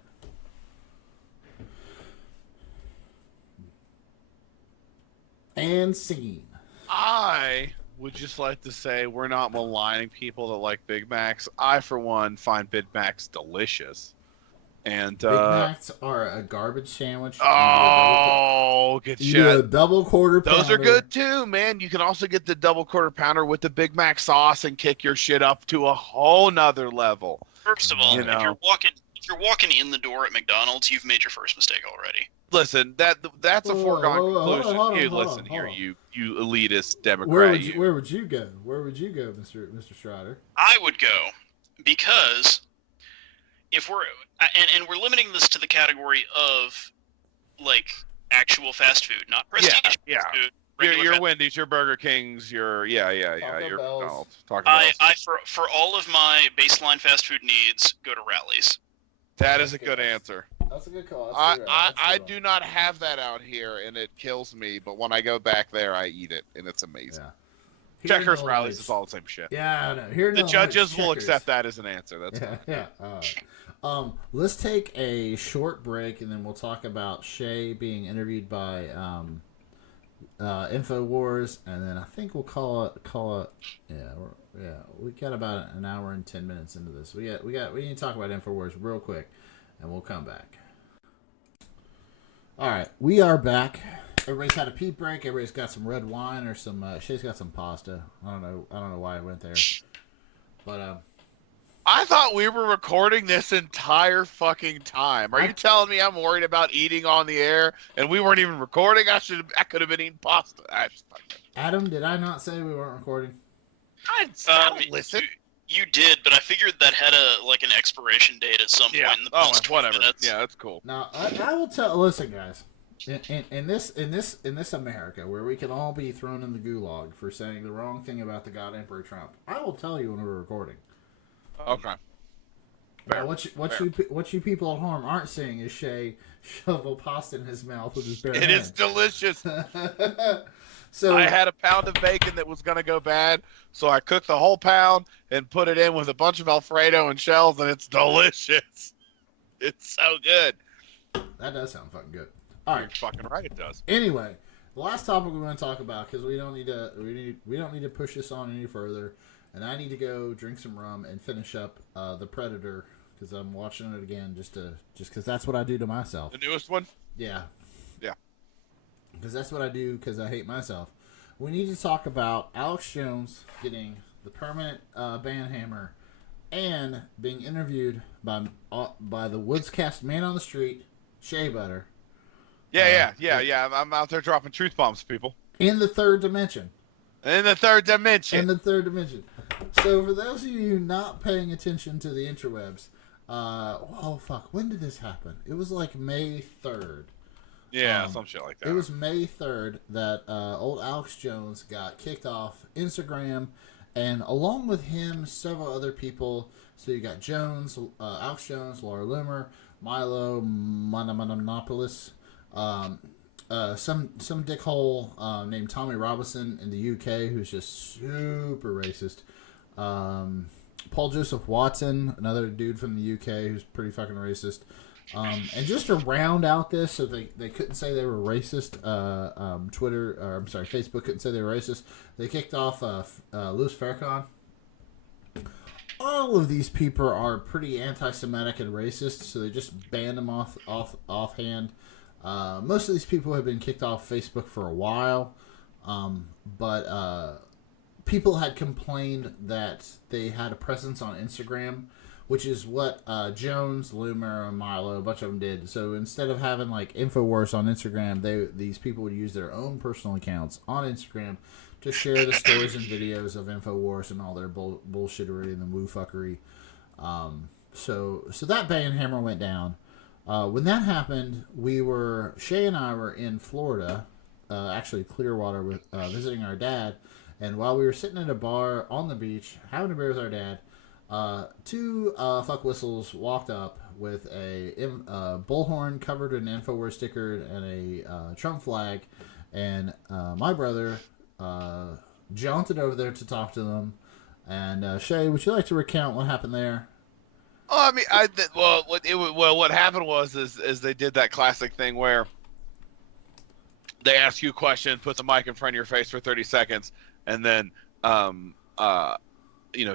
And scene. I would just like to say we're not maligning people that like Big Macs. I, for one, find Big Macs delicious. And Big Macs are a garbage sandwich. Good you do a shit. double quarter pounder. Those are good too, man. You can also get the double quarter pounder with the Big Mac sauce and kick your shit up to a whole nother level. First of all, if you're walking in the door at McDonald's, you've made your first mistake already. Listen, that's a foregone conclusion. Hold on, you elitist Democrat. Where would you go? Where would you go, Mr. Strider? I would go because if we're we're limiting this to the category of like actual fast food, not prestige fast food. Your Wendy's, your Burger Kings, your your McDonald's. I for all of my baseline fast food needs, go to Rally's. That is a good answer. That's a good call. I do not have that out here, and it kills me. But when I go back there, I eat it, and it's amazing. Yeah. Checkers, Rallies, it's all the same shit. Yeah, I know. Here the judges will accept that as an answer. That's fine. Yeah. All right. Let's take a short break, and then we'll talk about Shay being interviewed by Infowars, and then I think we'll call it. Yeah. We got about an hour and 10 minutes into this. We need to talk about Infowars real quick, and we'll come back. All right, we are back. Everybody's had a pee break. Everybody's got some red wine or some. Shay's got some pasta. I don't know why I went there, but I thought we were recording this entire fucking time. Are you telling me I'm worried about eating on the air and we weren't even recording? I could have been eating pasta. Adam, did I not say we weren't recording? I don't listen. You did, but I figured that had an expiration date at some point in the past 20 minutes. Yeah, that's cool. Now I will tell. Listen, guys. In this America where we can all be thrown in the gulag for saying the wrong thing about the God Emperor Trump, I will tell you when we're recording. Okay. Now, what you people at home aren't seeing is Shay shovel pasta in his mouth with his bare hand. It is delicious. So I had a pound of bacon that was going to go bad, so I cooked the whole pound and put it in with a bunch of Alfredo and shells, and it's delicious. It's so good. That does sound fucking good. All right, you're fucking right, it does. Anyway, the last topic we want to talk about, because we don't need to push this on any further, and I need to go drink some rum and finish up The Predator, because I'm watching it again just because that's what I do to myself. The newest one? Yeah. Yeah. Because that's what I do because I hate myself. We need to talk about Alex Jones getting the permanent ban hammer and being interviewed by the Woodscast man on the street, Shea Butter. Yeah. I'm out there dropping truth bombs, people. In the third dimension. In the third dimension. So for those of you not paying attention to the interwebs, when did this happen? It was like May 3rd. Yeah, some shit like that. It was May 3rd that old Alex Jones got kicked off Instagram, and along with him, several other people. So you got Jones, Alex Jones, Laura Loomer, Milo Monopolis, some dickhole named Tommy Robinson in the UK who's just super racist. Paul Joseph Watson, another dude from the UK who's pretty fucking racist. And just to round out this, so they couldn't say they were racist. Facebook couldn't say they were racist. They kicked off Louis Farrakhan. All of these people are pretty anti-Semitic and racist, so they just banned them offhand. Most of these people have been kicked off Facebook for a while, but people had complained that they had a presence on Instagram, which is what Jones, Loomer, and Milo, a bunch of them did. So instead of having like Infowars on Instagram, these people would use their own personal accounts on Instagram to share the stories and videos of Infowars and all their bullshittery and the woo fuckery. So that ban hammer went down. When that happened, Shay and I were in Florida, actually Clearwater, visiting our dad. And while we were sitting at a bar on the beach having a beer with our dad, two fuck whistles walked up with a bullhorn covered in Infowars sticker and a Trump flag, and my brother jaunted over there to talk to them. And Shay, would you like to recount what happened there? Oh, I mean, what happened was they did that classic thing where they ask you a question, put the mic in front of your face for 30 seconds, and then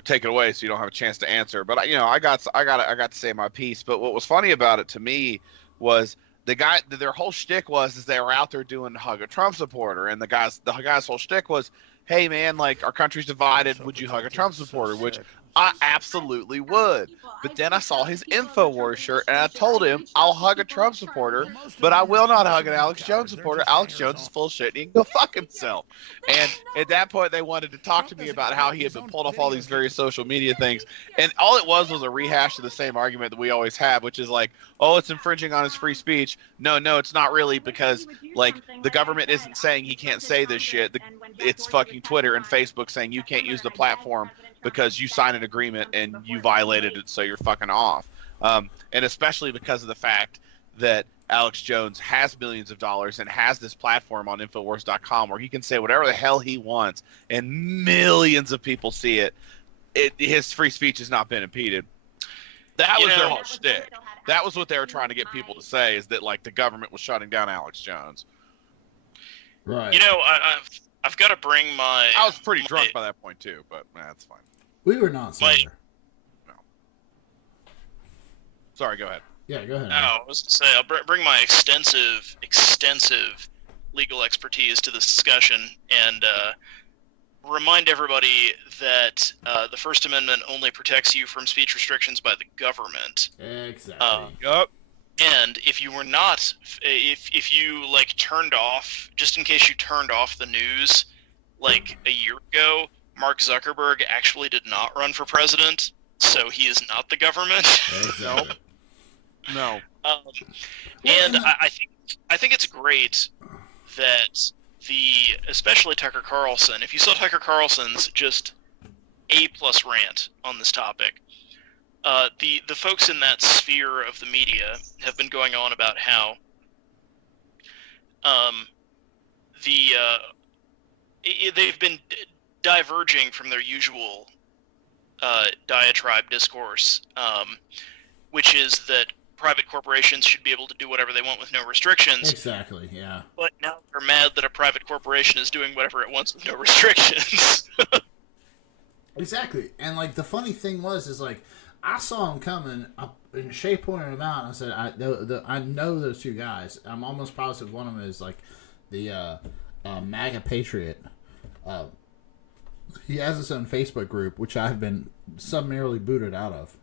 take it away so you don't have a chance to answer. But I got to say my piece. But what was funny about it to me was their whole shtick was they were out there doing hug a Trump supporter, and the guy's whole shtick was, hey man, like our country's divided, would you hug a Trump supporter? Which I absolutely would. But then I saw his Infowars shirt, and I told him I'll hug a Trump supporter, but I will not hug an Alex Jones supporter. Alex Jones is full of shit, and he can go fuck himself. And at that point, they wanted to talk to me about how he had been pulled off all these various social media things, and all it was a rehash of the same argument that we always have, which is like, oh, it's infringing on his free speech. No, it's not really, because like the government isn't saying he can't say this shit. It's fucking Twitter and Facebook saying you can't use the platform because you signed an agreement and you violated it, so you're fucking off. And especially because of the fact that Alex Jones has millions of dollars and has this platform on Infowars.com where he can say whatever the hell he wants, and millions of people see it. His free speech has not been impeded. That was their whole shtick. That was what they were trying to get people to say, is that like the government was shutting down Alex Jones. Right. I've got to bring my... I was pretty drunk by that point too, but that's fine. We were not sober. No. Sorry, go ahead. Yeah, go ahead. No, I was going to say, I'll bring my extensive legal expertise to this discussion, and remind everybody that the First Amendment only protects you from speech restrictions by the government. Exactly. Yup. And if you were not, if you like turned off, just in case you turned off the news, like a year ago, Mark Zuckerberg actually did not run for president, so he is not the government. Exactly. No. And I think it's great that especially Tucker Carlson, if you saw Tucker Carlson's just A+ rant on this topic, the folks in that sphere of the media have been going on about how they've been diverging from their usual diatribe discourse, which is that private corporations should be able to do whatever they want with no restrictions. Exactly, yeah. But now they're mad that a private corporation is doing whatever it wants with no restrictions. Exactly. And like the funny thing is like I saw him coming, and Shay pointed him out, and I said, I know those two guys. I'm almost positive one of them is like the MAGA Patriot. He has his own Facebook group, which I've been summarily booted out of.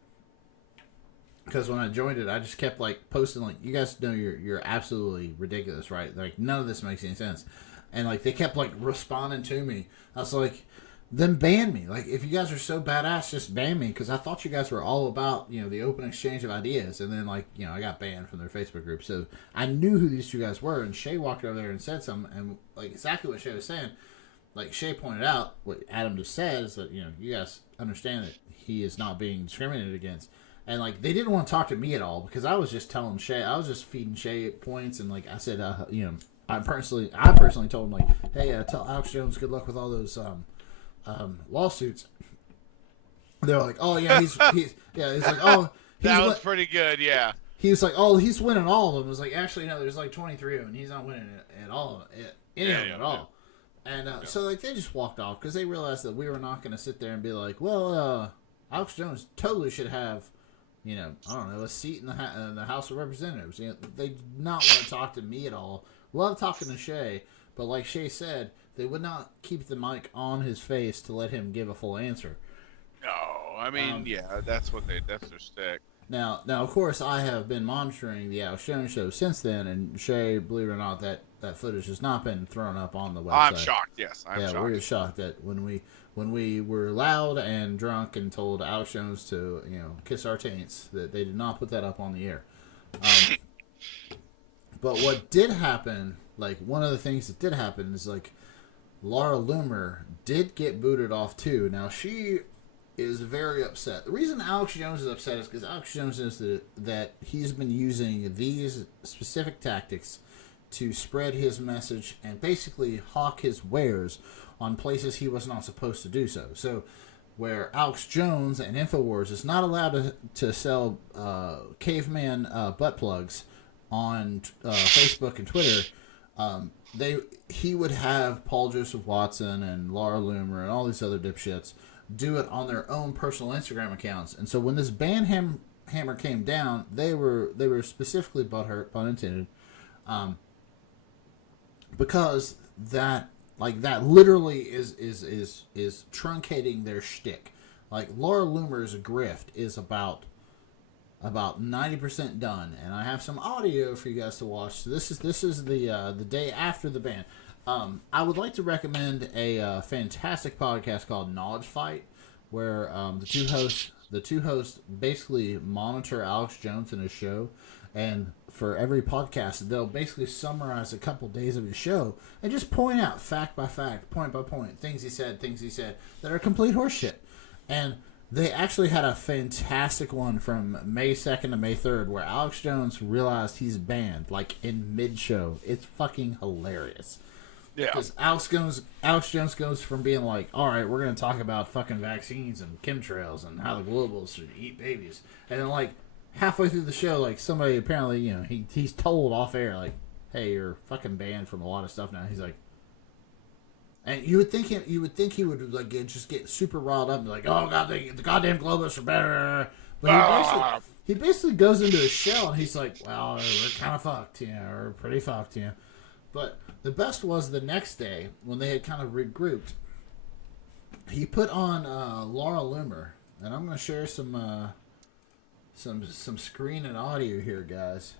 Because when I joined it, I just kept like posting like, you guys know you're absolutely ridiculous, right? Like none of this makes any sense. And like they kept like responding to me. I was like, then ban me. Like if you guys are so badass, just ban me, because I thought you guys were all about the open exchange of ideas. And then like I got banned from their Facebook group, so I knew who these two guys were. And Shay walked over there and said something, and like exactly what Shay was saying. Like Shay pointed out, what Adam just said is that you guys understand that he is not being discriminated against. And like they didn't want to talk to me at all, because I was just telling Shay, I was just feeding Shay points, and like I said, I personally told him like, hey, tell Alex Jones good luck with all those lawsuits. They're like, oh yeah, he's like, oh, that was pretty good, yeah. He was like, oh, he's winning all of them. It was like, actually no, there's like 23 of them, and he's not winning it at all, any of them at all. And so like they just walked off because they realized that we were not going to sit there and be like, well, Alex Jones totally should have, I don't know, a seat in the House of Representatives. They did not want to talk to me at all. Love talking to Shay, but like Shay said, they would not keep the mic on his face to let him give a full answer. No, I mean, that's their stick. Now, of course, I have been monitoring the Alex Jones show since then, and Shay, believe it or not, that footage has not been thrown up on the website. I'm shocked. Yes, I'm shocked. We're shocked that when we were loud and drunk and told Alex Jones to kiss our taints, that they did not put that up on the air. But what did happen, like one of the things that did happen is like Laura Loomer did get booted off too. Now she is very upset. The reason Alex Jones is upset is because Alex Jones knows that he's been using these specific tactics to spread his message and basically hawk his wares on places he was not supposed to do so. So, where Alex Jones and Infowars is not allowed to sell caveman butt plugs on Facebook and Twitter, he would have Paul Joseph Watson and Laura Loomer and all these other dipshits do it on their own personal Instagram accounts. And so when this ban hammer came down, they were specifically butthurt, pun intended, because that literally is truncating their shtick. Like, Laura Loomer's grift is about 90% done, and I have some audio for you guys to watch. So this is the day after the ban. I would like to recommend a fantastic podcast called Knowledge Fight, where the two hosts basically monitor Alex Jones and his show, and for every podcast they'll basically summarize a couple days of his show and just point out fact by fact, point by point, things he said that are complete horseshit. And they actually had a fantastic one from May 2nd to May 3rd where Alex Jones realized he's banned, like, in mid-show. It's fucking hilarious. Yeah. Because Alex Jones goes from being like, all right, we're going to talk about fucking vaccines and chemtrails and how the globals should eat babies. And then, like, halfway through the show, like, somebody apparently, you know, he's told off air, like, hey, you're fucking banned from a lot of stuff now. He's like, and you would think he would like just get super riled up and be like, oh god, the goddamn globalists are better. But he basically goes into his shell and he's like, well, we're kind of fucked, you know, we're pretty fucked, you know. But the best was the next day when they had kind of regrouped. He put on Laura Loomer, and I'm going to share some screen and audio here, guys.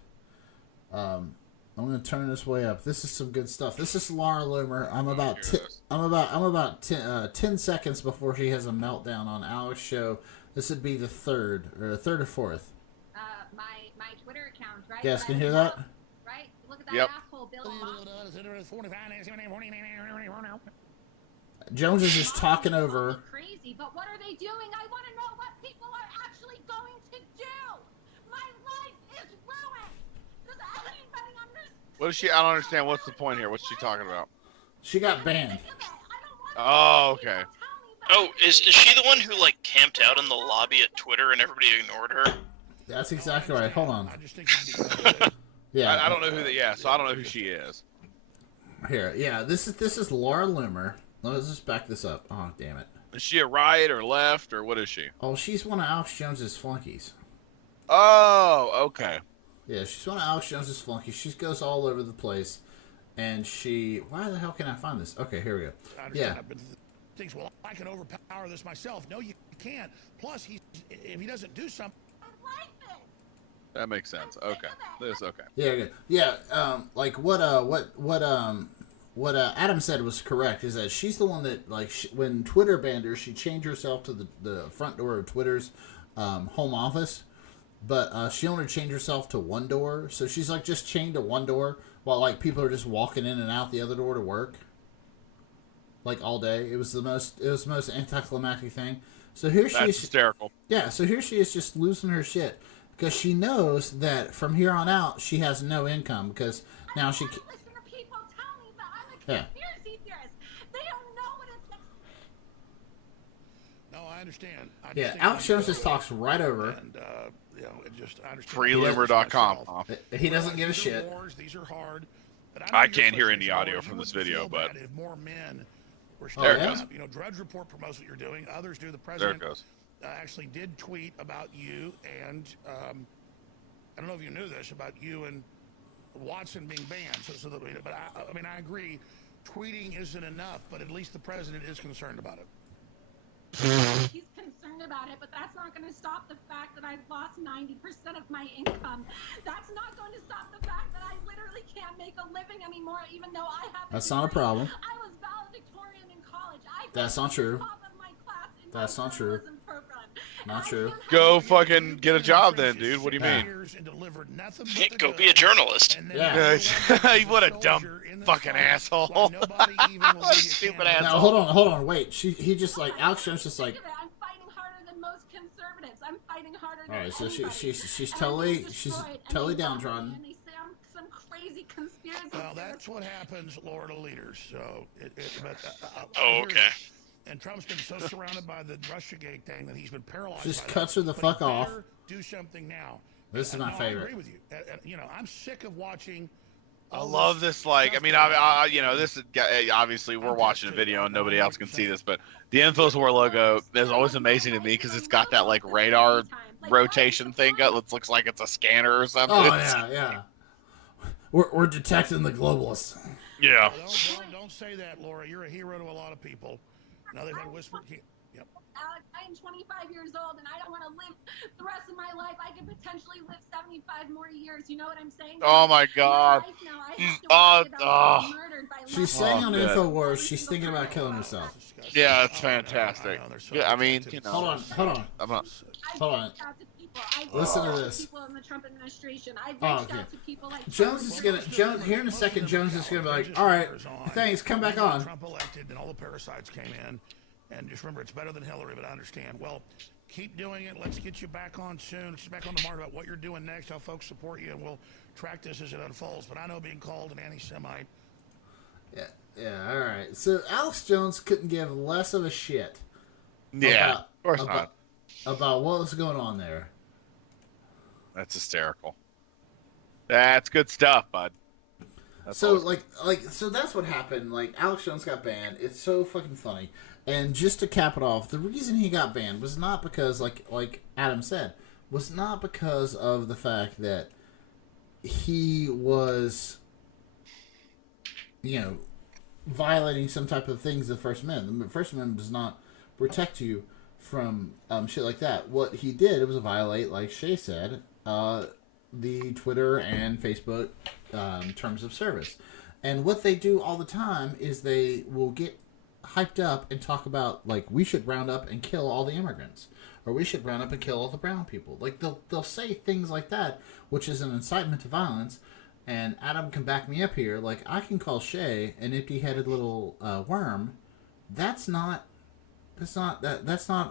I'm going to turn this way up. This is some good stuff. This is Laura Loomer. I'm about 10 seconds before she has a meltdown on Alex's show. This would be the third or fourth. My Twitter account, right? Yes, can you hear that? Right? Look at that Yep. asshole Bill. Jones is just talking over. Crazy, but what are they doing? I want to know what people are actually going to do. My life is ruined. Does anybody understand? What is she? I don't understand. What's the point here? What's she talking about? She got banned. Oh, okay. Oh, is she the one who, like, camped out in the lobby at Twitter and everybody ignored her? That's exactly right. Hold on. I just think it'd be Yeah. I don't know who that. Yeah, so I don't know who she is. Here. Yeah. This is Laura Loomer. Let's just back this up. Oh, damn it. Is she a right or left or what is she? Oh, she's one of Alex Jones's flunkies. Oh, okay. Yeah, she's one of Alex Jones's flunkies. She goes all over the place, and why the hell can I find this? Okay, here we go. Yeah. But thinks, well, I can overpower this myself. No, you can't. Plus, if he doesn't do something. That makes sense. Okay. This okay. Yeah, good. Yeah. Like what Adam said was correct. Is that she's the one that, like, when Twitter banned her, she changed herself to the front door of Twitter's home office, but she only changed herself to one door. So she's like just chained to one door while, like, people are just walking in and out the other door to work, like, all day. It was the most anticlimactic thing. So here she is. That's hysterical. Yeah. So here she is just losing her shit. Because she knows that from here on out, she has no income. Because now she... Listen to people tell me that I'm a conspiracy theorist. They don't know what it's like. No, I understand. Yeah, Alex Jones just talks right over. And, you know, it just, I understand. Freeloomer.com. He doesn't give a shit. Wars, these are hard. But I know can't your hear any frustration audio always. from You this wouldn't video, feel but- bad if more men were There it stepping goes. up. You know, Drudge Report promotes what you're doing. Others do. The There president it goes. actually did tweet about you, and I don't know if you knew this about you and Watson being banned. But I mean, I agree. Tweeting isn't enough, but at least the president is concerned about it. He's concerned about it, but that's not going to stop the fact that I've lost 90% of my income. That's not going to stop the fact that I literally can't make a living anymore, even though I have. That's not a problem. I was valedictorian in college. That's not true. That's not true. Not true. Go fucking get a job then, dude. What do you mean? Go be a journalist. Yeah. What a dumb fucking asshole. Stupid Now asshole. hold on, wait. He just, like, Alex Jones just like, I'm fighting hard fighting harder than All right, so anybody. she's And totally I'm she's destroyed, and totally they mock me, downtrodden. And they say I'm some crazy conspiracy Well, theorist. that's what happens, Lord of Leaders. So, Oh, okay. And Trump's been so surrounded by the Russiagate thing that he's been paralyzed. Just by cuts that. her the But fuck he off. better do something now. This is my No, favorite. I agree with you. You know, I'm sick of watching. I all love this. Like, I mean, you know, this is obviously we're watching a video and nobody else can see this, but the Infowars logo is always amazing to me because it's got that like radar rotation thing. It looks like it's a scanner or something. Oh yeah. We're detecting the globalists. Yeah. Don't say that, Laura. You're a hero to a lot of people. Now they've had whispered. Yep. Alex, I am 25 years old and I don't want to live the rest of my life. I could potentially live 75 more years. You know what I'm saying? Oh my God. She's saying on Infowars she's thinking about killing herself. Yeah, it's fantastic. Yeah, I mean, you know. Hold on. I'm not. Hold on. Listen to this. People in the Trump administration. I've Oh, reached okay. out to people like Jones is gonna here in a second. Jones is gonna be like, all right, thanks, come back on. Trump elected, and all the parasites came in, and just remember, it's better than Hillary, but I understand. Well, keep doing it. Let's get you back on soon. Let's get back on the mark about what you're doing next, how folks support you, and we'll track this as it unfolds. But I know being called an anti-Semite. Yeah, all right. So Alex Jones couldn't give less of a shit. Yeah, of course not. About what was going on there. That's hysterical. That's good stuff, bud. So so that's what happened. Like, Alex Jones got banned. It's so fucking funny. And just to cap it off, the reason he got banned was not because, like Adam said, was not because of the fact that he was, you know, violating some type of things of the First Amendment. The First Amendment does not protect you from shit like that. What he did was violate, like Shay said, the Twitter and Facebook terms of service. And what they do all the time is they will get hyped up and talk about, like, we should round up and kill all the immigrants, or we should round up and kill all the brown people. Like, they'll say things like that, which is an incitement to violence. And Adam can back me up here. Like, I can call Shay an empty-headed little worm. That's not an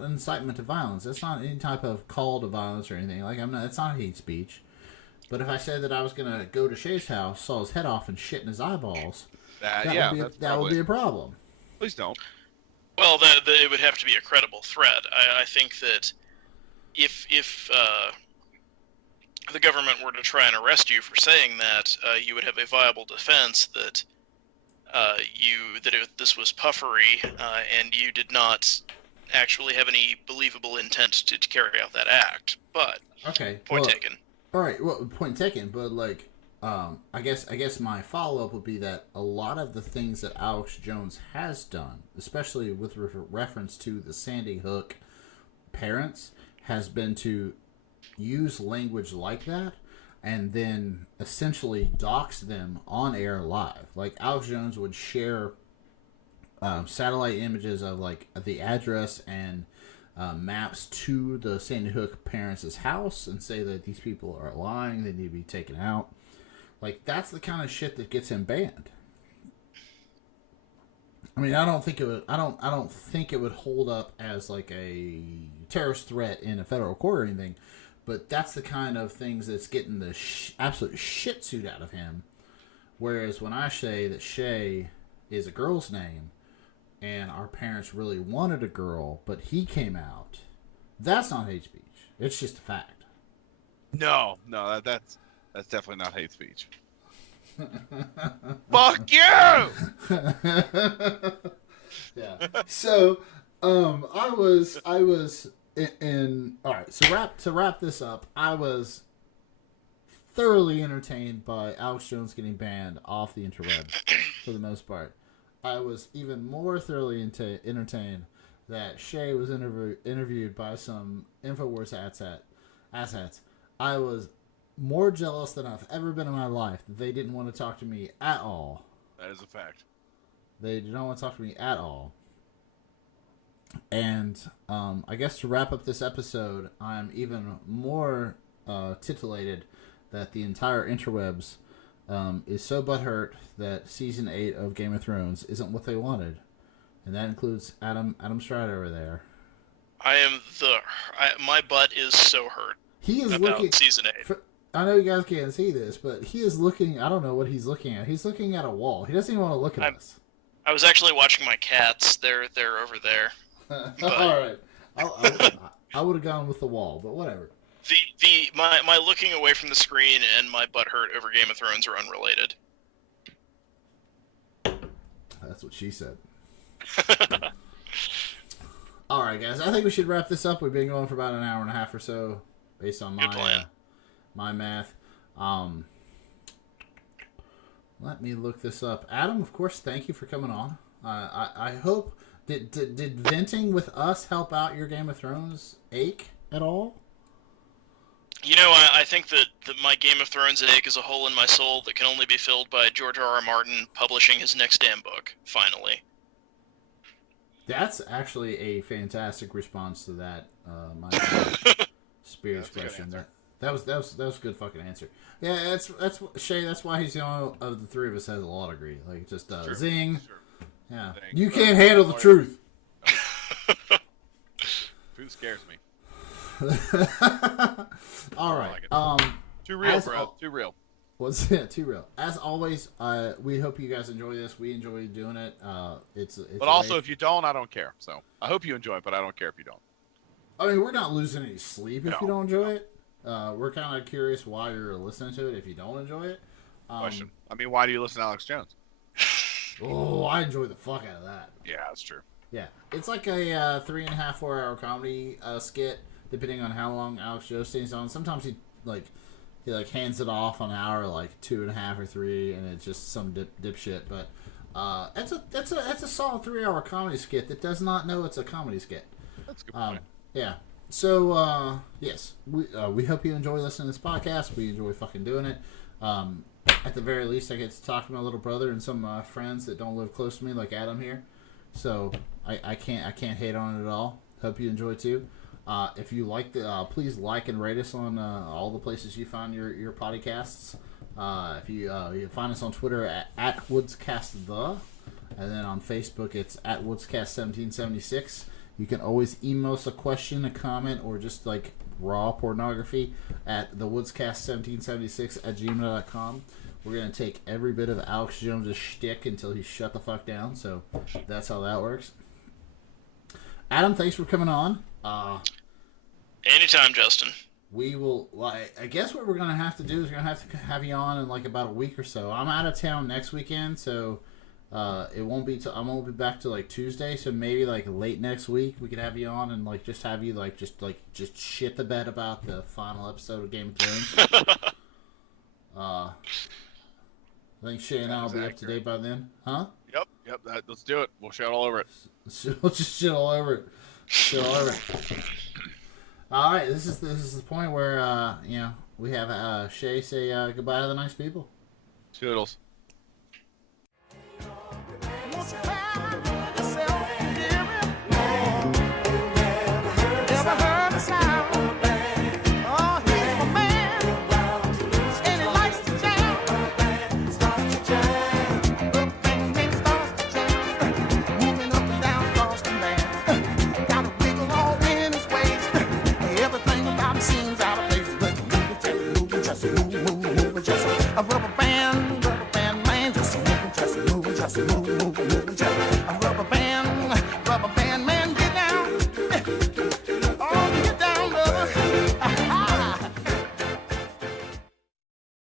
incitement to violence. That's not any type of call to violence or anything. Like, it's not hate speech. But if I said that I was gonna go to Shay's house, saw his head off, and shit in his eyeballs, that would be a problem. Please don't. Well, it would have to be a credible threat. I think that if the government were to try and arrest you for saying that, you would have a viable defense that this was puffery and you did not actually have any believable intent to carry out that act. But point taken. All right, well, point taken. But like, I guess my follow up would be that a lot of the things that Alex Jones has done, especially with reference to the Sandy Hook parents, has been to use language like that and then essentially dox them on air live. Like, Alex Jones would share satellite images of, like, the address and maps to the Sandy Hook parents' house and say that these people are lying, they need to be taken out. Like, that's the kind of shit that gets him banned. I mean, I don't think it would hold up as like a terrorist threat in a federal court or anything, but that's the kind of things that's getting the absolute shit suit out of him. Whereas when I say that Shay is a girl's name, and our parents really wanted a girl, but he came out, that's not hate speech. It's just a fact. No, that's definitely not hate speech. Fuck you! Yeah. So, I was in. All right. So to wrap this up, I was thoroughly entertained by Alex Jones getting banned off the interwebs for the most part. I was even more thoroughly entertained that Shay was interviewed by some Infowars assets. I was more jealous than I've ever been in my life that they didn't want to talk to me at all. That is a fact. They did not want to talk to me at all. And I guess to wrap up this episode, I'm even more titillated that the entire interwebs is so butthurt that season 8 of Game of Thrones isn't what they wanted, and that includes Adam Strider over there. My butt is so hurt He is about looking. season 8. I know you guys can't see this, but he is looking. I don't know what he's looking at. He's looking at a wall. He doesn't even want to look at us. I was actually watching my cats. They're over there. All right. I would have gone with the wall, but whatever. My looking away from the screen and my butt hurt over Game of Thrones are unrelated. That's what she said. All right, guys. I think we should wrap this up. We've been going for about an hour and a half or so, based on my math. Let me look this up. Adam, of course, thank you for coming on. I hope did venting with us help out your Game of Thrones ache at all? You know, I think that my Game of Thrones ache is a hole in my soul that can only be filled by George R.R. Martin publishing his next damn book, finally. That's actually a fantastic response to that. My Spears question. That was a good fucking answer. Yeah, that's Shay. That's why he's the only of the three of us has a law degree. Like just zing. Sure. Yeah, Zing. you can't handle the truth. Truth scares me. All right. Like too real, bro. Too real. What's it? Too real. As always, we hope you guys enjoy this. We enjoy doing it. It's but also, if you don't, I don't care. So I hope you enjoy it, but I don't care if you don't. I mean, we're not losing any sleep if you don't enjoy it. We're kind of curious why you're listening to it if you don't enjoy it. Question. I mean, why do you listen to Alex Jones? Oh, I enjoy the fuck out of that. Yeah, that's true. Yeah, it's like a 3.5, 4 hour comedy skit, depending on how long Alex Jones stays on. Sometimes he hands it off on hour 2.5 or 3, and it's just some dipshit. But that's a solid 3 hour comedy skit that does not know it's a comedy skit. That's a good point. Yeah. So yes, we hope you enjoy listening to this podcast. We enjoy fucking doing it. At the very least, I get to talk to my little brother and some friends that don't live close to me, like Adam here. So I can't hate on it at all. Hope you enjoy too. If you like please like and rate us on all the places you find your podcasts. If you find us on Twitter at WoodsCastThe, and then on Facebook it's at WoodsCast1776. You can always email us a question, a comment, or just raw pornography at thewoodscast1776@gmail.com. We're going to take every bit of Alex Jones' shtick until he shut the fuck down, so that's how that works. Adam, thanks for coming on. Anytime, Justin. We will, I guess what we're going to have to do is we're going to have you on in about a week or so. I'm out of town next weekend, so it won't be I won't be back to Tuesday, so maybe late next week we could have you on and just have you just shit the bed about the final episode of Game of Thrones. I think Shay and I will be up to date by then, huh? Yep. Let's do it. We'll shit all over it. We'll just shit all over it. All right, this is the point where we have Shay say goodbye to the nice people. Toodles. A rubber band man, just moving, just moving, just moving, moving, just.